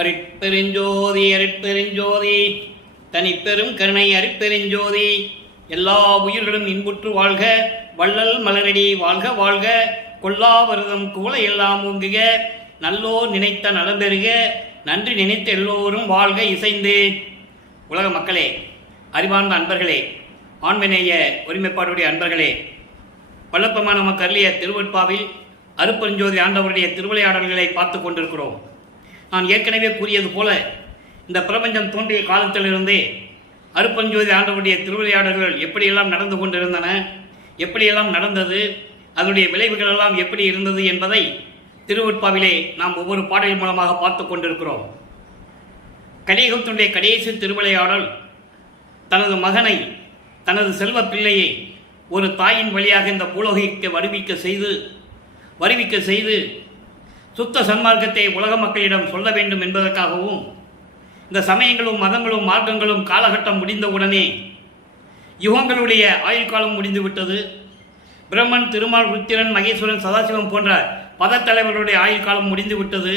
அருட்பெருஞ்சோதி அருட்பெருஞ்சோதி தனிப்பெரும் கருணை அருட்பெருஞ்சோதி. எல்லா உயிர்களும் இன்புற்று வாழ்க, வள்ளல் மலரடி வாழ்க வாழ்க, கொல்லாவரதம் கூல எல்லாம் ஓங்குக, நல்லோர் நினைத்த நலம் பெறுக, நன்றி நினைத்த எல்லோரும் வாழ்க இசைந்து. உலக மக்களே, அறிவார்ந்த அன்பர்களே, ஆண்மநேய ஒருமைப்பாடுடைய அன்பர்களே, வல்லப்பமான நமக்கு அருளிய திருவெட்பாவில் அருட்பெருஞ்சோதி ஆண்டவருடைய திருவிளையாடல்களை பார்த்து கொண்டிருக்கிறோம். நான் ஏற்கனவே கூறியது போல இந்த பிரபஞ்சம் தோன்றிய காலத்திலிருந்தே அருட்பெருஞ்சோதி ஆண்டவருடைய திருவிளையாடல்கள் எப்படியெல்லாம் நடந்து கொண்டிருந்தன, எப்படியெல்லாம் நடந்தது, அதனுடைய விளைவுகள் எல்லாம் எப்படி இருந்தது என்பதை திருவெட்பாவிலே நாம் ஒவ்வொரு பாடலின் மூலமாக பார்த்து கொண்டிருக்கிறோம். கலியுகத்தினுடைய கடைசி திருவிளையாடல் தனது மகனை, தனது செல்வ பிள்ளையை ஒரு தாயின் வழியாக இந்த பூலோகிக்கு வருவிக்க செய்து சுத்த சன்மார்க்கத்தை உலக மக்களிடம் சொல்ல வேண்டும் என்பதற்காகவும், இந்த சமயங்களும் மதங்களும் மார்க்கங்களும் காலகட்டம் முடிந்தவுடனே யுகங்களுடைய ஆயுள் காலம் முடிந்துவிட்டது. பிரம்மன், திருமால், ருத்திரன், மகேஸ்வரன், சதாசிவம் போன்ற பதத்தலைவர்களுடைய ஆயுள் காலம் முடிந்துவிட்டது.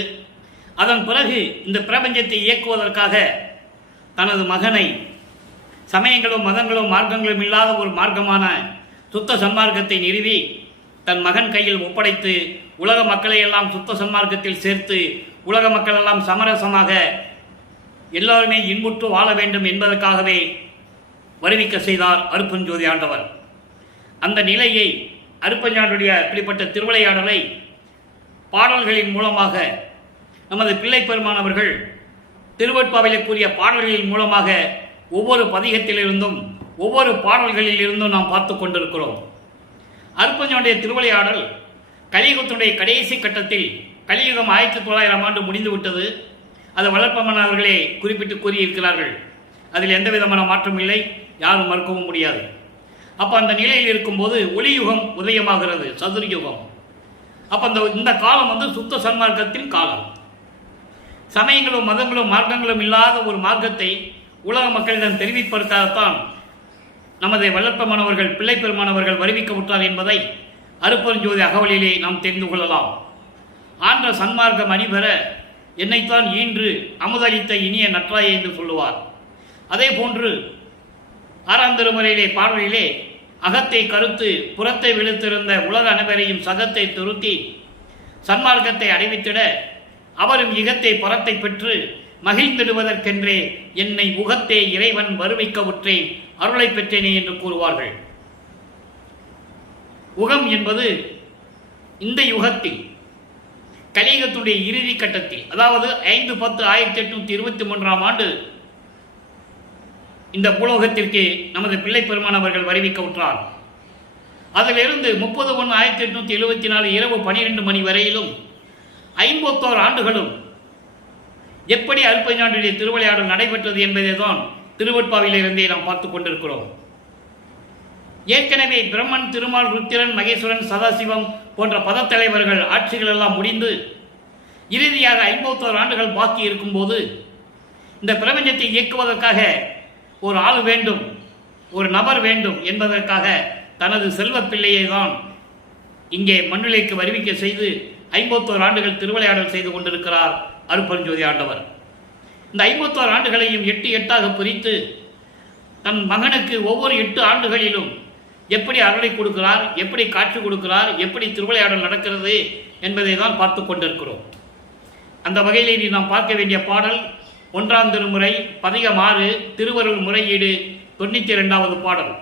அதன் பிறகு இந்த பிரபஞ்சத்தை இயக்குவதற்காக தனது மகனை சமயங்களும் மதங்களும் மார்க்கங்களும் இல்லாத ஒரு மார்க்கமான சுத்த சன்மார்க்கத்தை நிறுவி தன் மகன் கையில் ஒப்படைத்து உலக மக்களை எல்லாம் சுத்த சன்மார்க்கத்தில் சேர்த்து உலக மக்கள் எல்லாம் சமரசமாக எல்லோருமே இன்புற்று வாழ வேண்டும் என்பதற்காகவே வருவிக்க செய்தார் அருட்பெருஞ்சோதி ஆண்டவர். அந்த நிலையை அருட்பெருஞ்சோதியுடைய இப்படிப்பட்ட திருவிளையாடலை பாடல்களின் மூலமாக நமது பிள்ளை பெருமானவர்கள் திருவெட்பாவிலே கூறிய பாடல்களின் மூலமாக ஒவ்வொரு பதிகத்திலிருந்தும் ஒவ்வொரு பாடல்களில் இருந்தும் நாம் பார்த்து கொண்டிருக்கிறோம். அருட்பெருஞ்சோதியுடைய திருவிளையாடல் கலியுகத்தினுடைய கடைசி கட்டத்தில், கலியுகம் 1900 ஆண்டு முடிந்துவிட்டது. அது வளர்ப்பமன் அவர்களே குறிப்பிட்டு கூறியிருக்கிறார்கள். அதில் எந்த விதமான மாற்றம் இல்லை, யாரும் மறுக்கவும் முடியாது. அப்போ அந்த நிலையில் இருக்கும்போது ஒளியுகம் உதயமாகிறது, சதுர்யுகம். அப்போ இந்த காலம் சுத்த சன்மார்க்கத்தின் காலம். சமயங்களும் மதங்களும் மார்க்கங்களும் இல்லாத ஒரு மார்க்கத்தை உலக மக்களிடம் தெரிவிப்பதற்காகத்தான் நமது வல்லப்பமானவர்கள், பிள்ளை பெருமானவர்கள் வருவிக்க விட்டார் என்பதை அருட்பெருஞ்சோதி அகவலிலே நாம் தெரிந்து கொள்ளலாம். ஆன்ற சன்மார்க்கம் அணிபெற என்னைத்தான் ஈன்று அமுதளித்த இனிய நற்றாயை என்று சொல்லுவார். அதே போன்று 6ஆம் திருமுறையிலே பாடலிலே அகத்தை கருத்து புறத்தை விழுத்திருந்த உலக அனைவரையும் சகத்தை துருத்தி சன்மார்க்கத்தை அடைவித்திட அவரும் இகத்தை புறத்தை பெற்று மகிழ்ந்திடுவதற்கென்றே என்னை உகத்தே இறைவன் வருவிக்க உற்றேன், அருளை பெற்றேனே என்று கூறுவார்கள். உகம் என்பது இந்த யுகத்தில் கலியுகத்துடைய இறுதி கட்டத்தில், அதாவது 5/10/1823 ஆண்டு இந்த பூலோகத்திற்கு நமது பிள்ளை பெருமானவர்கள் வருவிக்க உற்றார். அதிலிருந்து 30/1/1874 இரவு 12 மணி வரையிலும் 51 ஆண்டுகளும் எப்படி அருட்பெருஞ்சோதியுடைய திருவிளையாடல் நடைபெற்றது என்பதை தான் திருவெட்பாவிலிருந்தே நாம் பார்த்து கொண்டிருக்கிறோம். ஏற்கனவே பிரம்மன், திருமால், ருத்திரன், மகேஸ்வரன், சதாசிவம் போன்ற பதத்தலைவர்கள் ஆட்சிகள் எல்லாம் முடிந்து இறுதியாக 51 ஆண்டுகள் பாக்கி இருக்கும்போது இந்த பிரபஞ்சத்தை இயக்குவதற்காக ஒரு ஆள் வேண்டும், ஒரு நபர் வேண்டும் என்பதற்காக தனது செல்வ பிள்ளையை தான் இங்கே மண்ணிலைக்கு வருவிக்க செய்து 51 ஆண்டுகள் திருவிளையாடல் செய்து கொண்டிருக்கிறார் அருட்பெருஞ்சோதி ஆண்டவர். இந்த 51 ஆண்டுகளையும் 8 பிரித்து தன் மகனுக்கு ஒவ்வொரு 8 ஆண்டுகளிலும் எப்படி அருளை கொடுக்கிறார், எப்படி காட்சி கொடுக்கிறார், எப்படி திருவிளையாடல் நடக்கிறது என்பதை தான் பார்த்து கொண்டிருக்கிறோம். அந்த வகையில் நாம் பார்க்க வேண்டிய பாடல் 1ஆம் திருமுறை பதிகம் 6 திருவருள் முறையீடு 92வது பாடல்.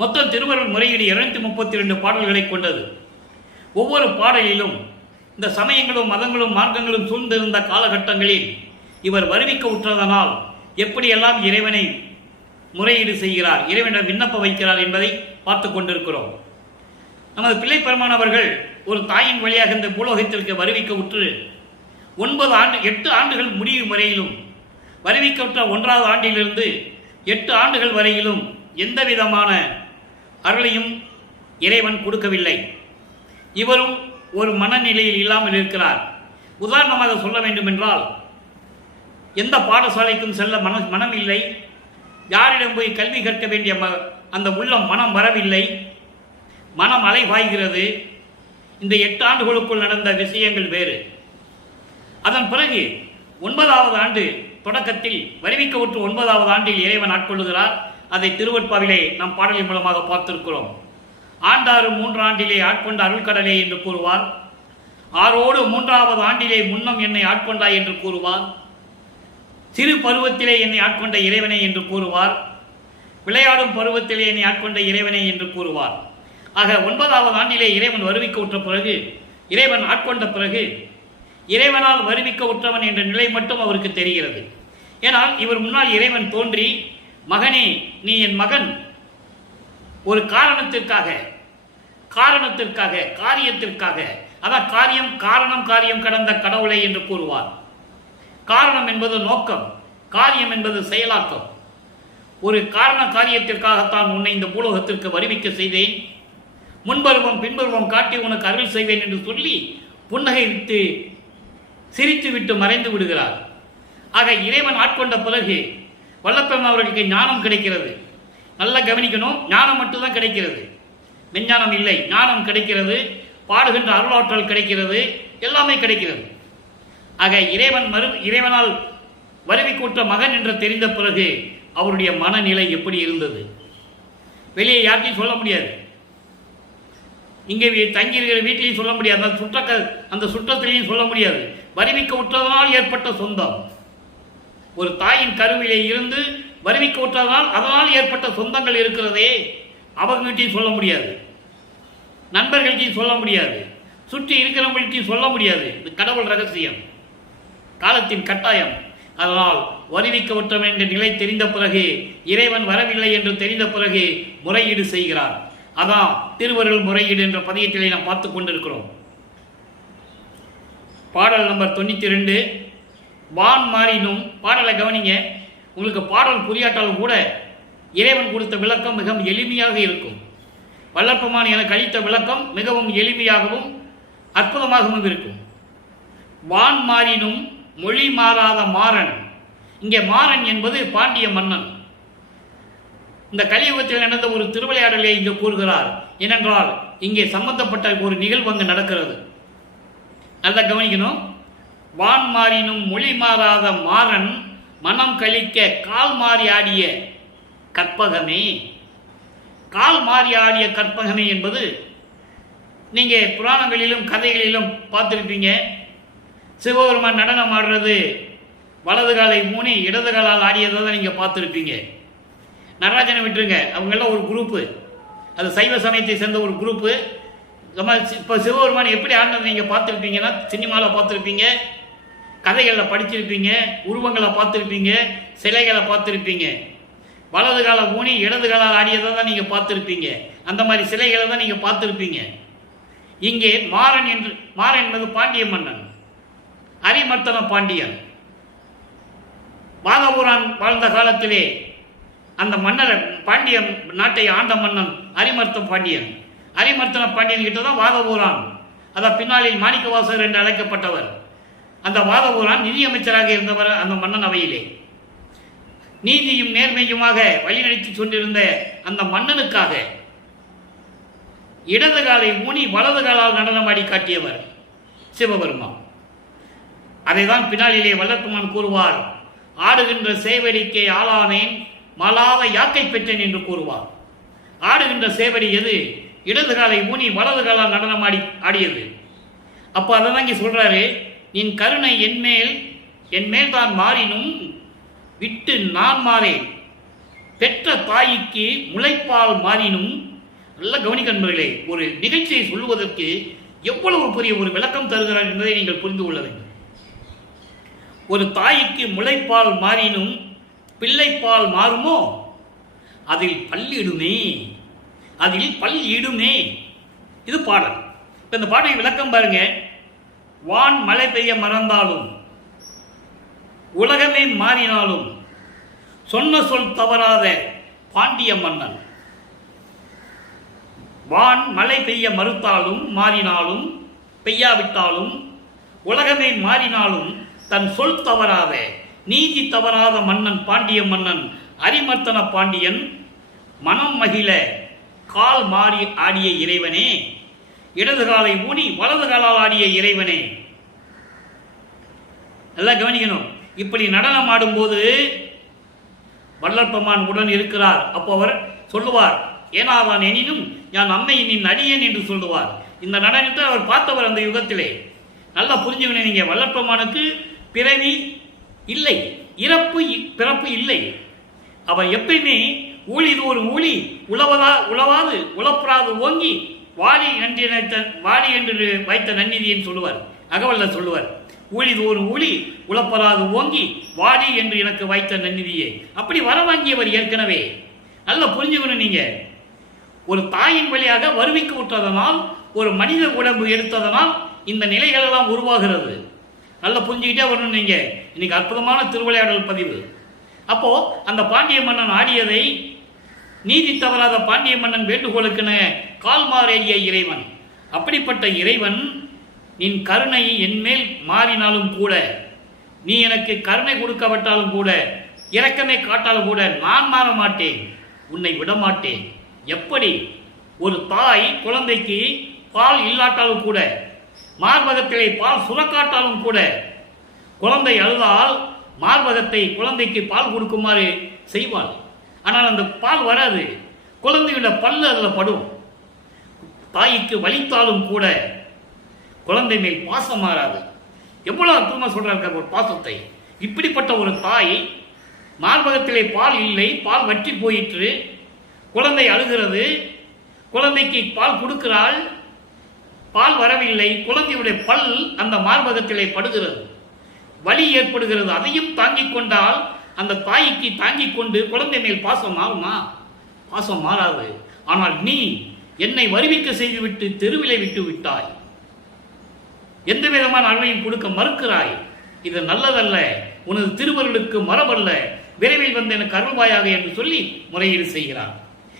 மொத்தம் திருவருள் முறையீடு 232 பாடல்களை கொண்டது. ஒவ்வொரு பாடலிலும் இந்த சமயங்களும் மதங்களும் மார்க்கங்களும் சூழ்ந்திருந்த காலகட்டங்களில் இவர் வருவிக்க உற்றதனால் எப்படியெல்லாம் இறைவனை முறையீடு செய்கிறார், இறைவனிடம் விண்ணப்ப வைக்கிறார் என்பதை பார்த்து கொண்டிருக்கிறோம். நமது பிள்ளை பெருமானவர்கள் ஒரு தாயின் வழியாக இந்த பூலோகத்திற்கு வருவிக்க உற்று 8 ஆண்டுகள் முடியும் வரையிலும், வருவிக்க உற்ற 1ஆவது ஆண்டிலிருந்து 8 ஆண்டுகள் வரையிலும் எந்த விதமான அருளையும் இறைவன் கொடுக்கவில்லை. இவரும் ஒரு மனநிலையில் இல்லாமல் இருக்கிறார். உதாரணமாக சொல்ல வேண்டும் என்றால், எந்த பாடசாலைக்கும் செல்ல மனம் இல்லை, யாரிடம் போய் கல்வி கற்க வேண்டிய அந்த உள்ளம் மனம் வரவில்லை, மனம் அலைபாய்கிறது. இந்த 8 ஆண்டுகளுக்குள் நடந்த விஷயங்கள் வேறு. அதன் பிறகு 9வது ஆண்டு தொடக்கத்தில் வருவிக்க உற்று 9வது ஆண்டில் இறைவன் ஆட்கொள்ளுகிறார். அதை திருவெட்பாவிலே நாம் பாடலின் மூலமாக பார்த்திருக்கிறோம். ஆண்டாறு 3 ஆண்டிலே ஆட்கொண்ட அருள்கடலே என்று கூறுவார். ஆரோடு 3வது ஆண்டிலே முன்னம் என்னை ஆட்கொண்டாய் என்று கூறுவார். சிறு பருவத்திலே என்னை ஆட்கொண்ட இறைவனை என்று கூறுவார். விளையாடும் பருவத்திலே என்னை ஆட்கொண்ட இறைவனை என்று கூறுவார். ஆக 9வது ஆண்டிலே இறைவன் வருவிக்க உற்ற பிறகு, இறைவன் ஆட்கொண்ட பிறகு, இறைவனால் வருவிக்க உற்றவன் என்ற நிலை மட்டும் அவருக்கு தெரிகிறது. ஏனால் இவர் முன்னால் இறைவன் தோன்றி, மகனே நீ என் மகன், ஒரு காரியத்திற்காக, அதான் காரியம் காரணம் காரியம் கடந்த கடவுளை என்று கூறுவார். காரணம் என்பது நோக்கம், காரியம் என்பது செயலாக்கம். ஒரு காரண காரியத்திற்காகத்தான் உன்னை இந்த பூலோகத்திற்கு வருவிக்க செய்தேன், முன்பருவம் பின்பருவம் காட்டி உனக்கு அருள் செய்வேன் என்று சொல்லி புன்னகை விட்டு சிரித்து விட்டு மறைந்து விடுகிறார். ஆக இறைவன் ஆட்கொண்ட பிறகு வல்லப்பெருமான் அவர்களுக்கு ஞானம் கிடைக்கிறது. நல்லா கவனிக்கணும், ஞானம் மட்டும்தான் கிடைக்கிறது, மெஞ்ஞானம் இல்லை. ஞானம் கிடைக்கிறது, பாடுகின்ற அருளாற்றல் கிடைக்கிறது, எல்லாமே கிடைக்கிறது. ஆக இறைவனால் வருவிக்கூட்ட மகன் என்று தெரிந்த பிறகு அவருடைய மனநிலை எப்படி இருந்தது வெளியே யார்ட்டையும் சொல்ல முடியாது. இங்கே தங்கியிருக்கிற வீட்டிலையும் சொல்ல முடியாது, அந்த சுற்றத்திலையும் சொல்ல முடியாது. வருவிக்க உற்றதனால் ஏற்பட்ட சொந்தம், ஒரு தாயின் கருவிலே இருந்து வருவிக்க உற்றதனால் அதனால் ஏற்பட்ட சொந்தங்கள் இருக்கிறதே, அவங்ககிட்டையும் சொல்ல முடியாது, நண்பர்கள்ட்டையும் சொல்ல முடியாது, சுற்றி இருக்கிறவங்கள்ட்டையும் சொல்ல முடியாது. இது கடவுள் ரகசியம், காலத்தின் கட்டாயம். அதனால் வருவிக்க உற்றவன் என்ற நிலை தெரிந்த பிறகு, இறைவன் வரவில்லை என்று தெரிந்த பிறகு முறையீடு செய்கிறார். அதான் திருவருள் முறையீடு என்ற பதியத்திலே நாம் பார்த்து கொண்டிருக்கிறோம். பாடல் நம்பர் 92. வான் மாறினும், பாடலை கவனிங்க. உங்களுக்கு பாடல் புரியாட்டாலும் கூட இறைவன் கொடுத்த விளக்கம் மிகவும் எளிமையாக இருக்கும். வல்லப்பெருமான் எனக்கு அளித்த விளக்கம் மிகவும் எளிமையாகவும் அற்புதமாகவும் இருக்கும். வான் மாறினும் மொழி மாறாத மாறன். இங்கே மாறன் என்பது பாண்டிய மன்னன். இந்த கலியுகத்தில் நடந்த ஒரு திருவிளையாடலை இங்கு கூறுகிறார். ஏனென்றால் இங்கே சம்பந்தப்பட்ட ஒரு நிகழ்வு அங்கு நடக்கிறது. நல்லா கவனிக்கணும். வான் மாறினும் மொழி மாறாத மாறன் மனம் கழிக்க கால் மாறி ஆடிய கற்பகமே. கால் மாறி ஆடிய கற்பகமே என்பது நீங்கள் புராணங்களிலும் கதைகளிலும் பார்த்துருப்பீங்க. சிவபெருமான் நடனம் ஆடுறது வலது காலை மூணி இடது காலால் ஆடியதை தான் நீங்கள் பார்த்துருப்பீங்க. நடராஜனை விட்டுருங்க, அவங்கெல்லாம் ஒரு குரூப்பு, அது சைவ சமயத்தை சேர்ந்த ஒரு குரூப்பு. இப்போ சிவபெருமான் எப்படி ஆடினது நீங்கள் பார்த்துருப்பீங்கன்னா சினிமாவில் பார்த்துருப்பீங்க, கதைகளில் படிச்சிருப்பீங்க, உருவங்களை பார்த்துருப்பீங்க, சிலைகளை பார்த்துருப்பீங்க. வலது கால மூணி இடது காலால் ஆடியதை தான் நீங்கள் பார்த்துருப்பீங்க. அந்த மாதிரி சிலைகளை தான் நீங்கள் பார்த்துருப்பீங்க. இங்கே மாறன் என்பது பாண்டிய மன்னன், அரிமர்த்தன பாண்டியன். வாதவூரான் வாழ்ந்த காலத்திலே அந்த மன்னர் பாண்டிய நாட்டை ஆண்ட மன்னன் அரிமர்த்தன பாண்டியன் கிட்ட தான் வாதவூரான், அதான் பின்னாளில் மாணிக்கவாசகர் என்று அழைக்கப்பட்டவர். அந்த வாதவூரான் நிதியமைச்சராக இருந்தவர். அந்த மன்னன் அவையிலே நீதியும் நேர்மையுமாக வழிநடத்தி கொண்டிருந்த அந்த மன்னனுக்காக இடது காலை ஊனி வலது காலால் நடனமாடி காட்டியவர் சிவபெருமான். அதைதான் பின்னாளிலே வல்லப்பெருமான் கூறுவார், ஆடுகின்ற சேவடிக்கே ஆளானேன் மாலாத யாக்கை பெற்றேன் என்று கூறுவார். ஆடுகின்ற சேவடி எது? இடது காலை ஊனி வலது காலால் நடனமாடி ஆடியது. அப்போ அதை தான் இங்கே சொல்றாரு, நின் கருணை என்மேல் தான் மாறினும் விட்டு நான் மாறேன், பெற்ற தாய்க்கு முளைப்பால் மாறினும். நல்ல கவனிக்க நண்பர்களே, ஒரு நிகழ்ச்சியை சொல்லுவதற்கு எவ்வளவு பெரிய ஒரு விளக்கம் தருகிறார் என்பதை நீங்கள் புரிந்து கொள்ள வேண்டும். ஒரு தாய்க்கு முளைப்பால் மாறினும் பிள்ளைப்பால் மாறுமோ அதில் பல் இடுமே. இது பாடல். இப்போ இந்த பாடலை விளக்கம் பாருங்க. வான் மழை பெய்ய மறந்தாலும் உலகமே மாறினாலும் சொன்ன சொல் தவறாத பாண்டிய மன்னன். வான் மழை பெய்ய மறுத்தாலும் மாறினாலும் பெய்யாவிட்டாலும் உலகமே மாறினாலும் தன் சொல் தவறாத நீதி தவறாத மன்னன் பாண்டிய மன்னன் அரிமர்த்தன பாண்டியன். மனம் மகிழ கால் மாறி ஆடிய இறைவனே, இடது காலை ஊனி வலது காலால் ஆடிய இறைவனே. நல்லா கவனிக்கணும். இப்படி நடனம் ஆடும்போது வல்லற்பெருமான் உடன் இருக்கிறார். அப்போ அவர் சொல்லுவார், ஏனாவான் எனினும் நான் அம்மை நின் அடியேன் என்று சொல்லுவார். இந்த நடனத்தை அவர் பார்த்தவர் அந்த யுகத்திலே. நல்லா புரிஞ்சுக்கணும் நீங்க. வல்லற்பெருமானுக்கு பிறவி இல்லை, இறப்பு பிறப்பு இல்லை. அவர் எப்பயுமே ஊழிது ஒரு ஊழி உழவாது உழப்பராது ஓங்கி வாடி என்று வைத்த நன்னிதின்னு சொல்லுவார். அகவல்ல சொல்லுவார், ஊழிது ஒரு ஊழி உழப்பராது ஓங்கி வாடி என்று எனக்கு வைத்த நன்னிதியே. அப்படி வர வாங்கியவர் ஏற்கனவே. நல்லா புரிஞ்சுக்கணும் நீங்க. ஒரு தாயின் வழியாக வருவிக்கு விட்டதனால், ஒரு மனித உடம்பு எடுத்ததனால் இந்த நிலைகள் எல்லாம் உருவாகிறது. நல்லா புரிஞ்சுக்கிட்டே வரணும் நீங்க. இன்னைக்கு அற்புதமான திருவிளையாடல் பதிவு. அப்போ அந்த பாண்டிய மன்னன் ஆடியதை நீதி தவறாத பாண்டிய மன்னன் வேண்டுகோளுக்கென கால்மாறேறிய இறைவன். அப்படிப்பட்ட இறைவன், நின் கருணை என்மேல் மாறினாலும் கூட, நீ எனக்கு கருணை கொடுக்கப்பட்டாலும் கூட, இரக்கமே காட்டாலும் கூட நான் மாற மாட்டேன், உன்னை விடமாட்டேன். எப்படி ஒரு தாய் குழந்தைக்கு பால் இல்லாட்டாலும் கூட, மார்பகத்திலே பால் சுரக்காட்டாலும் கூட, குழந்தை அழுதால் மார்பகத்தை குழந்தைக்கு பால் கொடுக்குமாறு செய்வாள். ஆனால் அந்த பால் வராது, குழந்தையோட பல்லு அதில் படும். தாய்க்கு வலித்தாலும் கூட குழந்தை மேல் பாசம் மாறாது. எவ்வளவு அற்புதமாக சொல்றாரு ஒரு பாசத்தை. இப்படிப்பட்ட ஒரு தாய், மார்பகத்திலே பால் இல்லை, பால் வற்றி போயிற்று, குழந்தை அழுகிறது, குழந்தைக்கு பால் கொடுக்கிறாள், பால் வரவில்லை, குழந்தையுடைய பல் அந்த மார்பகத்திலே படுகிறது, வலி ஏற்படுகிறது. அதையும் தாங்கிக் கொண்டால் அந்த தாய்க்கு தாங்கிக் கொண்டு குழந்தை மேல் பாசம் மாறுமா? பாசம் மாறாது. ஆனால் நீ என்னை வருவிக்க செய்துவிட்டு தெருவிலை விட்டு விட்டாய், எந்த விதமான அருளையும் கொடுக்க மறுக்கிறாய். இது நல்லதல்ல, உனது திருவருளுக்கு மரபல்ல, விரைவில் வந்து எனக்கு அருள்வாயாக என்று சொல்லி முறையீடு செய்கிறார்.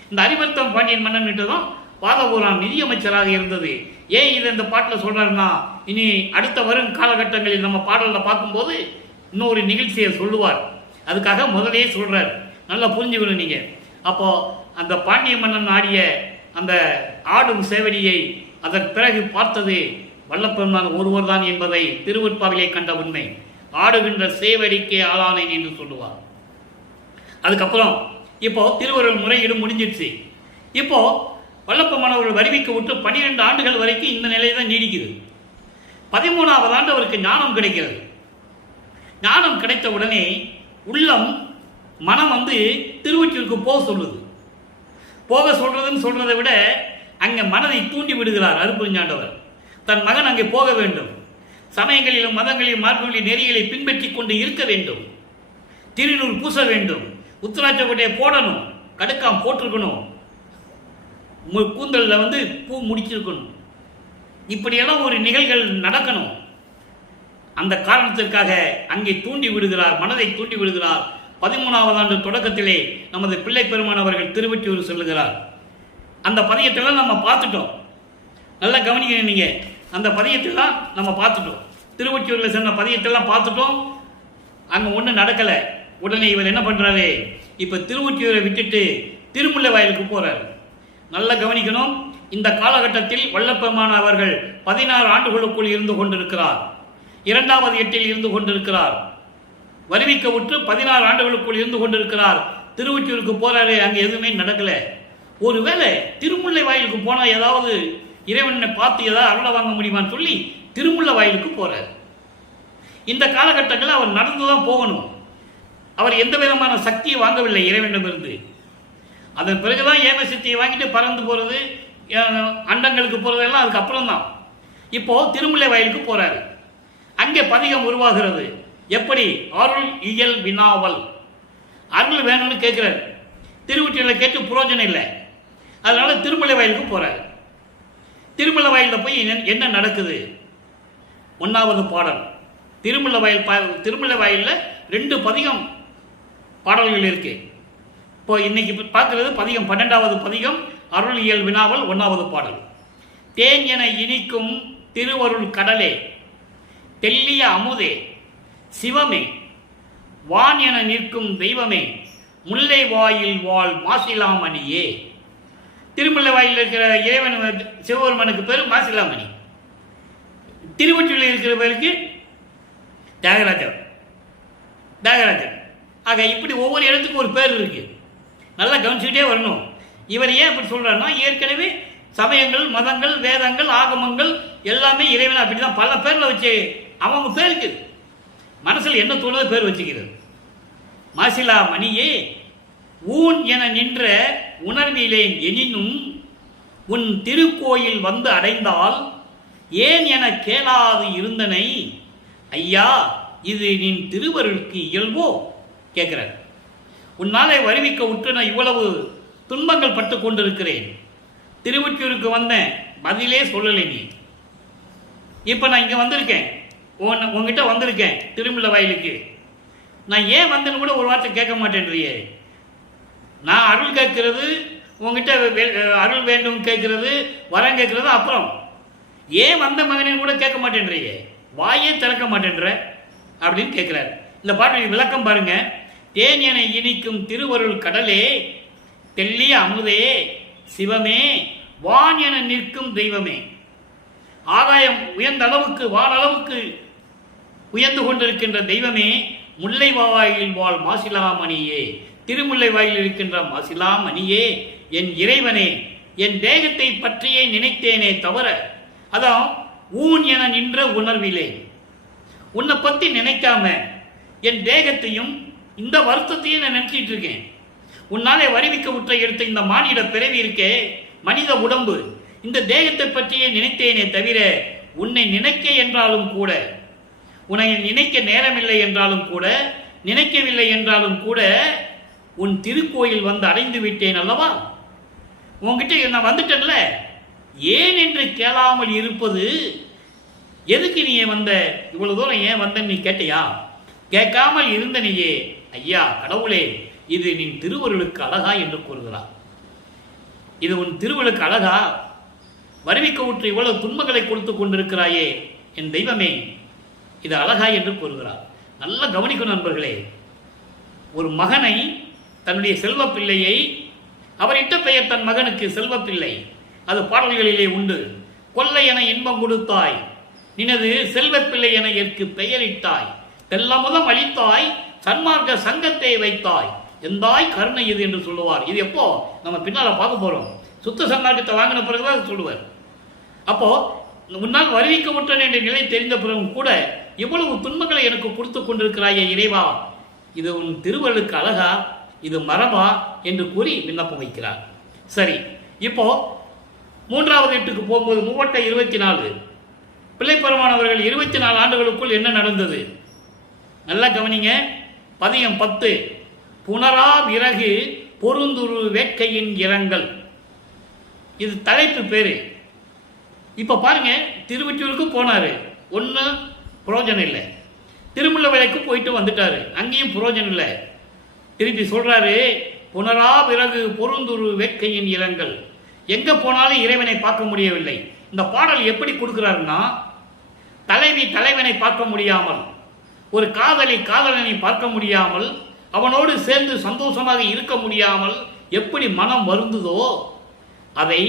இந்த அரிமர்த்தம் பாண்டியன் மன்னன் தான் பாதபூரான் நிதியமைச்சராக இருந்தது. ஏன் இதை இந்த பாட்டில் சொல்றாருன்னா, இனி அடுத்த வரும் காலகட்டங்களில் நம்ம பாடலில் பார்க்கும்போது இன்னொரு நிகழ்ச்சியை சொல்லுவார். அதுக்காக முதலே சொல்றார். நல்லா புரிஞ்சுக்கணும் நீங்க. அப்போ அந்த பாண்டிய மன்னன் ஆடிய அந்த ஆடும் சேவடியை அதன் பிறகு பார்த்தது வல்லப்பெருமான் ஒருவர் தான் என்பதை திருவற்பாவிலே கண்ட உண்மை. ஆடுகின்ற சேவடிக்கே ஆளானேன் என்று சொல்லுவார். அதுக்கப்புறம் இப்போ திருவருள் முறையீடு முடிஞ்சிடுச்சு. இப்போ வல்லப்பெருமான் அவர்கள் வருவிக்க விட்டு 12 ஆண்டுகள் வரைக்கும் இந்த நிலை தான் நீடிக்குது. 13வது ஆண்டு அவருக்கு ஞானம் கிடைக்கிறது. ஞானம் கிடைத்த உடனே உள்ளம் மனம் வந்து திருவொற்றியூருக்கு போக சொல்லுது. போக சொல்றதுன்னு சொல்றதை விட அங்கே மனதை தூண்டி விடுகிறார் அருட்பெருஞ்சாண்டவர். தன் மகன் அங்கே போக வேண்டும், சமயங்களிலும் மதங்களிலும் மார்க்கங்களின் நெறிகளை பின்பற்றி கொண்டு இருக்க வேண்டும், திருநூல் பூச வேண்டும், உத்தராட்ச கொட்டையை போடணும், கடுக்காம் போட்டிருக்கணும், கூந்தலில் வந்து பூ முடிச்சிருக்கணும், இப்படியெல்லாம் ஒரு நிகழ்கள் நடக்கணும். அந்த காரணத்திற்காக அங்கே தூண்டி விடுகிறார், மனதை தூண்டி விடுகிறார். 13வது ஆண்டு தொடக்கத்திலே நமது பிள்ளை பெருமான் அவர்கள் திருவொற்றியூர் சொல்லுகிறார். அந்த பதியத்தெல்லாம் நம்ம பார்த்துட்டோம். நல்லா கவனிக்கணும் நீங்க. அந்த பதியத்தெல்லாம் நம்ம பார்த்துட்டோம். திருவொற்றியூரில் சொன்ன பதியத்தெல்லாம் பார்த்துட்டோம். அங்கே ஒன்றும் நடக்கலை. உடனே இவர் என்ன பண்ணுறாரு, இப்போ திருவொற்றியூரை விட்டுட்டு திருமுல்லை வாயிலுக்கு போகிறார். நல்லா கவனிக்கணும். இந்த காலகட்டத்தில் வல்லப்பெருமான் அவர்கள் 16 ஆண்டுகளுக்குள் இருந்து கொண்டிருக்கிறார். 2வது எட்டில் இருந்து கொண்டிருக்கிறார். வருவிக்க விட்டு 16 ஆண்டுகளுக்குள் இருந்து கொண்டிருக்கிறார். திருவொற்றியூருக்கு போறாரு, அங்கே எதுவுமே நடக்கல. ஒருவேளை திருமுல்லை வாயிலுக்கு போனால் ஏதாவது இறைவனை பார்த்து ஏதாவது அருளை வாங்க முடியுமான்னு சொல்லி திருமுல்லை வாயிலுக்கு போறார். இந்த காலகட்டங்களில் அவர் நடந்துதான் போகணும். அவர் எந்த விதமான சக்தியை வாங்கவில்லை இறைவனிடமிருந்து. அதன் பிறகுதான் ஏம சக்தியை வாங்கிட்டு பறந்து போறது, அண்டங்களுக்கு போறதெல்லாம் அதுக்கப்புறம் தான். இப்போ திருமுல்லை வாயிலுக்கு போறாரு. அங்கே பதிகம் உருவாகிறது. எப்படி? அருள் இயல் வினாவல். அருள் வேணும்னு கேட்கிறார். திருவொற்றியூரில் கேட்டு புரோஜனம் இல்லை. அதனால திருமுல்லை வாயிலுக்கு போறாரு. திருமுல்லை வாயிலில் போய் என்ன நடக்குது? 1வது பாடல். திருமுல்லை வாயிலில் 2 பதிகம் பாடல்கள் இருக்கு. இப்போ இன்னைக்கு பார்க்கிறது பதிகம் 12வது பதிகம், அருள் இயல் வினாவல் 1வது பாடல். தேன் என இனிக்கும் திருவருள் கடலே, தெல்லிய அமுதே, சிவமே, வான் என நிற்கும் தெய்வமே, முல்லை வாயில் வாழ் மாசிலாமணியே. திருமுல்லை வாயில் இருக்கிற இறைவன் சிவபெருமனுக்கு பேர் மாசிலாமணி. திருவொற்றியூரில் இருக்கிற பேருக்கு தியாகராஜர். தியாகராஜர். ஆக இப்படி ஒவ்வொரு இடத்துக்கும் ஒரு பேர் இருக்கு. நல்லா கவனிச்சுக்கிட்டே வரணும். இவர் ஏன் அப்படி சொல்றாருன்னா, ஏற்கனவே சமயங்கள், மதங்கள், வேதங்கள், ஆகமங்கள் எல்லாமே இறைவன் அப்படிதான் பல பேர்ல வச்சு அவங்க பேருக்கு மனசில் என்ன தோணுதோ பேர் வச்சுக்கிறது. மாசிலா மணியே ஊன் என நின்ற உணர்விலேன் எனினும் உன் திருக்கோயில் வந்து அடைந்தால் ஏன் என கேளாது இருந்தனை ஐயா, இது நின் திருவருளுக்கு இயல்போ கேட்கிறார். உன்னாலே வருவிக்க உற்று நான் இவ்வளவு துன்பங்கள் பட்டு கொண்டிருக்கிறேன். திருவொற்றியூருக்கு வந்தேன், பதிலே சொல்லலை நீ. இப்போ நான் இங்கே வந்திருக்கேன், உங்ககிட்ட வந்திருக்கேன் திருமுல்லை வாயிலுக்கு. நான் ஏன் வந்தேன்னு கூட ஒரு வார்த்தை கேட்க மாட்டேன்றியே. நான் அருள் கேட்கறது, உங்ககிட்ட அருள் வேண்டும் கேட்கறது, வரம் கேட்கறது அப்புறம். ஏன் வந்த மகனையும் கூட கேட்க மாட்டேன்றியே, வாயே திறக்க மாட்டேன்ற அப்படின்னு கேட்கிறார். இந்த பாட்டு விளக்கம் பாருங்க. தேன் என இனிக்கும் திருவருள் கடலே, தெல்லிய அமுதே, சிவமே, வான் என நிற்கும் தெய்வமே. ஆதாயம் உயர்ந்த அளவுக்கு, வான் அளவுக்கு உயர்ந்து கொண்டிருக்கின்ற தெய்வமே, முல்லை வாயில் வாழ் மாசிலாமணியே, திருமுல்லை வாயில் இருக்கின்ற மாசிலாமணியே, என் இறைவனே, என் தேகத்தை பற்றியே நினைத்தேனே தவிர, அதான் ஊன் என நின்ற உணர்விலே, உன்னை பற்றி நினைக்காம என் தேகத்தையும் இந்த வருத்தத்தையும் நான் நினைச்சிட்டு இருக்கேன். உன்னாலே வருவிக்க உற்ற எடுத்த இந்த மானிட பிறவி இருக்கே, மனித உடம்பு, இந்த தேகத்தை பற்றியே நினைத்தேனே தவிர, உன்னை நினைக்க என்றாலும் கூட, உன்னை நினைக்க நேரமில்லை என்றாலும் கூட, நினைக்கவில்லை என்றாலும் கூட, உன் திருக்கோயில் வந்து அடைந்து விட்டேன் அல்லவா. உன்கிட்ட நான் வந்துட்டேன்ல, ஏன் என்று கேளாமல் இருப்பது எதுக்கு? நீ வந்த இவ்வளவு தூரம் ஏன் வந்தன்னு நீ கேட்டியா? கேட்காமல் இருந்த நீயே ஐயா கடவுளே, இது நின் திருவருளுக்கு அழகா என்று கூறுகிறார். இது உன் திருவருளுக்கு அழகா? வருவிக்க உற்று இவ்வளவு துன்பங்களை கொடுத்து கொண்டிருக்கிறாயே என் தெய்வமே, இது அழகா என்று கூறுகிறார். நல்லா கவனிக்கணும் நண்பர்களே. ஒரு மகனை, தன்னுடைய செல்வ பிள்ளையை, அவர் இட்ட பெயர் தன் மகனுக்கு செல்வப்பிள்ளை, அது பாடல்களிலே உண்டு. கொல்லை என இன்பம் கொடுத்தாய், நினது செல்வப்பிள்ளை என எற்கு பெயரிட்டாய், தெல்லமுதம் அளித்தாய், சன்மார்க்க சங்கத்தை வைத்தாய், எந்தாய் கருணை இது என்று சொல்லுவார். இது எப்போ நம்ம பின்னால பார்க்க போறோம். சுத்த சன்மார்க்கத்தை வாங்கின பிறகுதான் சொல்லுவார். அப்போ முன்னால் வருவிக்க முற்றன் என்ற நிலை தெரிந்த பிறகும் கூட இவ்வளவு துன்பங்களை எனக்கு கொடுத்து கொண்டிருக்கிறாயே இறைவா, இது உன் திருவருளுக்கு அழகா, இது மரபா என்று கூறி விண்ணப்பம் வைக்கிறார். சரி, இப்போ மூன்றாவது எட்டுக்கு போகும்போது 24 பிள்ளைப்பெருமானவர்கள் 24 ஆண்டுகளுக்குள் என்ன நடந்தது நல்லா கவனிங்க. பதியம் 10 புனரா விறகு பொருந்துரு வேட்கையின் இரங்கல், இது தலைப்பு பேரு. இப்ப பாருங்க, திருவொற்றியூருக்கு போனாரு, ஒன்னும் புரோஜனம் இல்லை. திருமுல்லை வாயிலுக்கு போயிட்டு வந்துட்டாரு, அங்கேயும் புரோஜனம் இல்லை. திருப்பி சொல்றாரு, புனரா விறகு பொருந்துரு வேட்கையின் இரங்கல். எங்க போனாலும் இறைவனை பார்க்க முடியவில்லை. இந்த பாடல் எப்படி கொடுக்கிறாருன்னா, தலைவி தலைவனை பார்க்க முடியாமல், ஒரு காதலி காதலனை பார்க்க முடியாமல், அவனோடு சேர்ந்து சந்தோஷமாக இருக்க முடியாமல் எப்படி மனம் வருந்துதோ அதை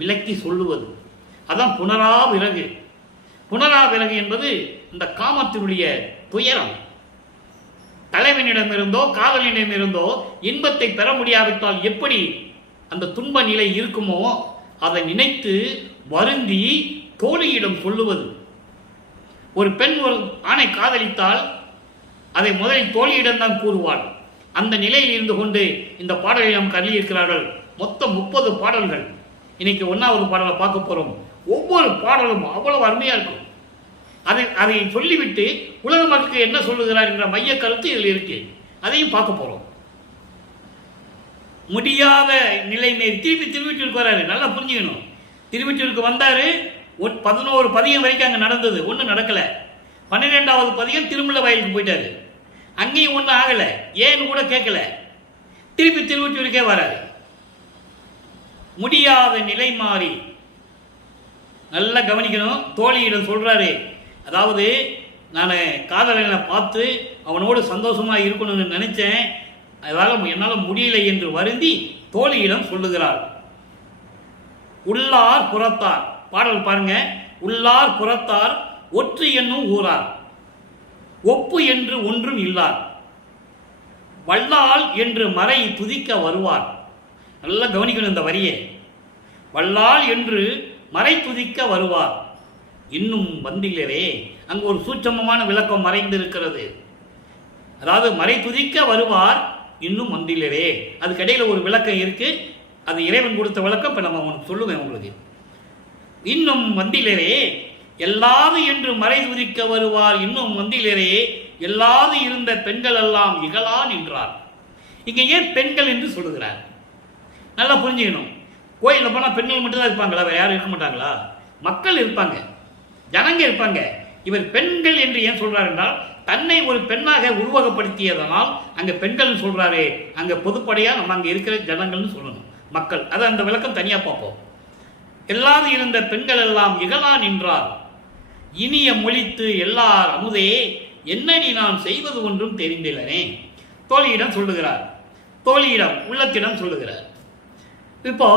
விளக்கி சொல்லுவது. அதான் புனரா விறகு. புனரா விறகு என்பது இந்த காமத்தினுடைய துயரம். தலைவனிடமிருந்தோ காதலிடமிருந்தோ இன்பத்தை பெற முடியாவிட்டால் எப்படி அந்த துன்ப நிலை இருக்குமோ அதை நினைத்து வருந்தி தோழியிடம் சொல்லுவது. ஒரு பெண் ஒரு ஆணை காதலித்தால் அதை முதலில் தோழியிடம் தான் கூறுவாள். அந்த நிலையில் இருந்து கொண்டு இந்த பாடலை நாம் கருதியிருக்கிறார்கள். மொத்தம் 30 பாடல்கள். இன்னைக்கு 1வது பாடலை பார்க்க போறோம். ஒவ்வொரு பாடலும் அவ்வளவு அருமையா இருக்கும். அதை சொல்லிவிட்டு உலக மக்களுக்கு என்ன சொல்லுகிறார் என்ற மைய கருத்து இதில் இருக்கு. அதையும் பார்க்க போறோம். முடியாத நிலைமை திருப்பி திருவொற்றியூருக்கு வராரு. நல்லா புரிஞ்சுக்கணும். திருவொற்றியூருக்கு வந்தாரு, 11 பதியம் வரைக்கும் அங்கே நடந்தது, ஒன்றும் நடக்கல. 12வது பதியம் திருமுல்லை வாயிலுக்கு போயிட்டாரு, அங்கேயும் ஒன்றும் ஆகலை, ஏன்னு கூட கேட்கல. திருப்பி திருவொற்றியூருக்கே வராரு. முடியாத நிலை மாறி நல்லா கவனிக்கணும். தோழியிடம் சொல்றாரு, அதாவது நான் காதலனை பார்த்து அவனோடு சந்தோஷமா இருக்கணும்னு நினைச்சேன், அதனால என்னால் முடியலை என்று வருந்தி தோழியிடம் சொல்லுகிறார். உள்ளார் புறத்தார் பாடல் பாருங்க. உள்ளார் புறத்தார் ஒற்று என்னும் ஊரார். ஒப்பு என்று ஒன்றும் இல்லார், வல்லால் என்று மறை துதிக்க வருவார். நல்லா கவனிக்கணும் இந்த வரியை. வல்லால் என்று மறை துதிக்க வருவார், இன்னும் வந்திலரே. அங்கு ஒரு சூட்சமமான விளக்கம் மறைந்திருக்கிறது. அதாவது மறை துதிக்க வருவார், இன்னும் வந்திலரே. அதுக்கடையில் ஒரு விளக்கம் இருக்கு. அது இறைவன் கொடுத்த விளக்கம். இப்போ நம்ம சொல்லுவேன் உங்களுக்கு. இன்னும் வந்திலரே எல்லாது என்று மறை துதிக்க வருவார், இன்னும் வந்திலரே எல்லாது இருந்த பெண்கள் எல்லாம் இகழா நின்றார். இங்க ஏன் பெண்கள் என்று சொல்லுகிறார்? நல்லா புரிஞ்சுக்கணும். கோயிலில் போனால் பெண்கள் மட்டும்தான் இருப்பாங்களா? வேற யாரும் இருக்க மாட்டாங்களா? மக்கள் இருப்பாங்க, ஜனங்க இருப்பாங்க. இவர் பெண்கள் என்று ஏன் சொல்றார் என்றால், தன்னை ஒரு பெண்ணாக உருவகப்படுத்தியதனால் அங்க பெண்கள் சொல்றாரு. அங்க பொதுப்படையா நம்ம அங்க இருக்கிற ஜனங்கள்னு சொல்லணும், மக்கள். அது அந்த விளக்கம் தனியா பார்ப்போம். எல்லாரும் இருந்த பெண்கள் எல்லாம் இகழா நின்றார், இனிய மொழித்து எல்லார் அமுதே என்னடி நான் செய்வது ஒன்றும் தெரிந்தில்லனே. தோழியிடம் சொல்லுகிறார், தோழியிடம் உள்ளத்திடம் சொல்லுகிறார். இப்போ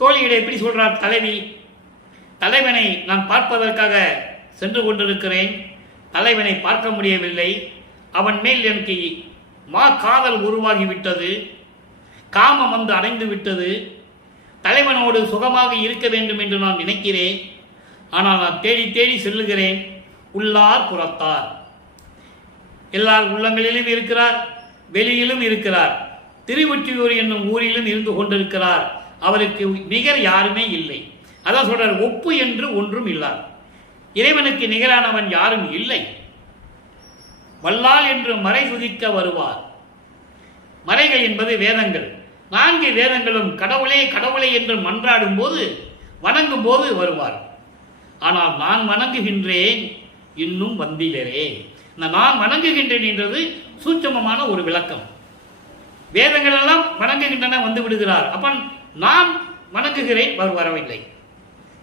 தோழியிடம் எப்படி சொல்றார்? தலைவி, தலைவனை நான் பார்ப்பதற்காக சென்று கொண்டிருக்கிறேன், தலைவனை பார்க்க முடியவில்லை, அவன் மேல் எனக்கு காதல் உருவாகிவிட்டது, காமம் வந்து அடைந்து விட்டது, தலைவனோடு சுகமாக இருக்க வேண்டும் என்று நான் நினைக்கிறேன். ஆனால் நான் தேடி தேடி செல்லுகிறேன், உள்ளார் புறத்தார். எல்லார் உள்ளங்களிலும் இருக்கிறார், வெளியிலும் இருக்கிறார், திருவொற்றியூர் என்னும் ஊரிலும் இருந்து கொண்டிருக்கிறார். அவருக்கு நிகர் யாருமே இல்லை. அதான் சொல்றார், ஒப்பு என்று ஒன்றும் இல்லார், இறைவனுக்கு நிகரானவன் யாரும் இல்லை. வல்லால் என்று மறை துதிக்க வருவார். மறைகள் என்பது வேதங்கள். 4 வேதங்களும் கடவுளே கடவுளே என்று மன்றாடும் போது, வணங்கும் போது வருவார். ஆனால் நான் வணங்குகின்றேன், இன்னும் வந்திலரே. நான் வணங்குகின்றேன் என்றது சூட்சமமான ஒரு விளக்கம். வேதங்கள் எல்லாம் வணங்குகின்றன, வந்து விடுகிறார். அப்ப நான் வணங்குகிறேன், வரவில்லை.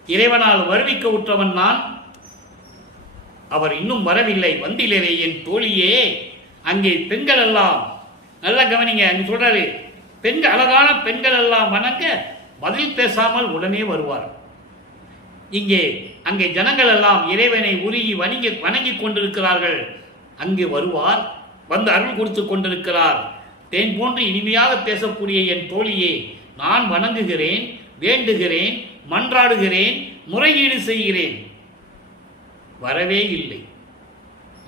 இறைவனால் வருவிக்க உற்றவன் நான், அவர் இன்னும் வரவில்லை, வந்திலரே என் தோழியே. அங்கே பெண்கள் எல்லாம், நல்லா கவனிங்க, அங்க சொல்றாரு, பெண்கள், அழகான பெண்கள் எல்லாம் வணங்க பதில் பேசாமல் உடனே வருவார். அங்கே ஜனங்கள் எல்லாம் இறைவனை உருகி வணங்கி கொண்டிருக்கிறார்கள். அங்கே வருவார், வந்து அருள் கொடுத்து கொண்டிருக்கிறார். தேன் போன்று இனிமையாக பேசக்கூடிய என் தோழியே, நான் வணங்குகிறேன், வேண்டுகிறேன், மன்றாடுகிறேன், முறையீடு செய்கிறேன். வரவே இல்லை,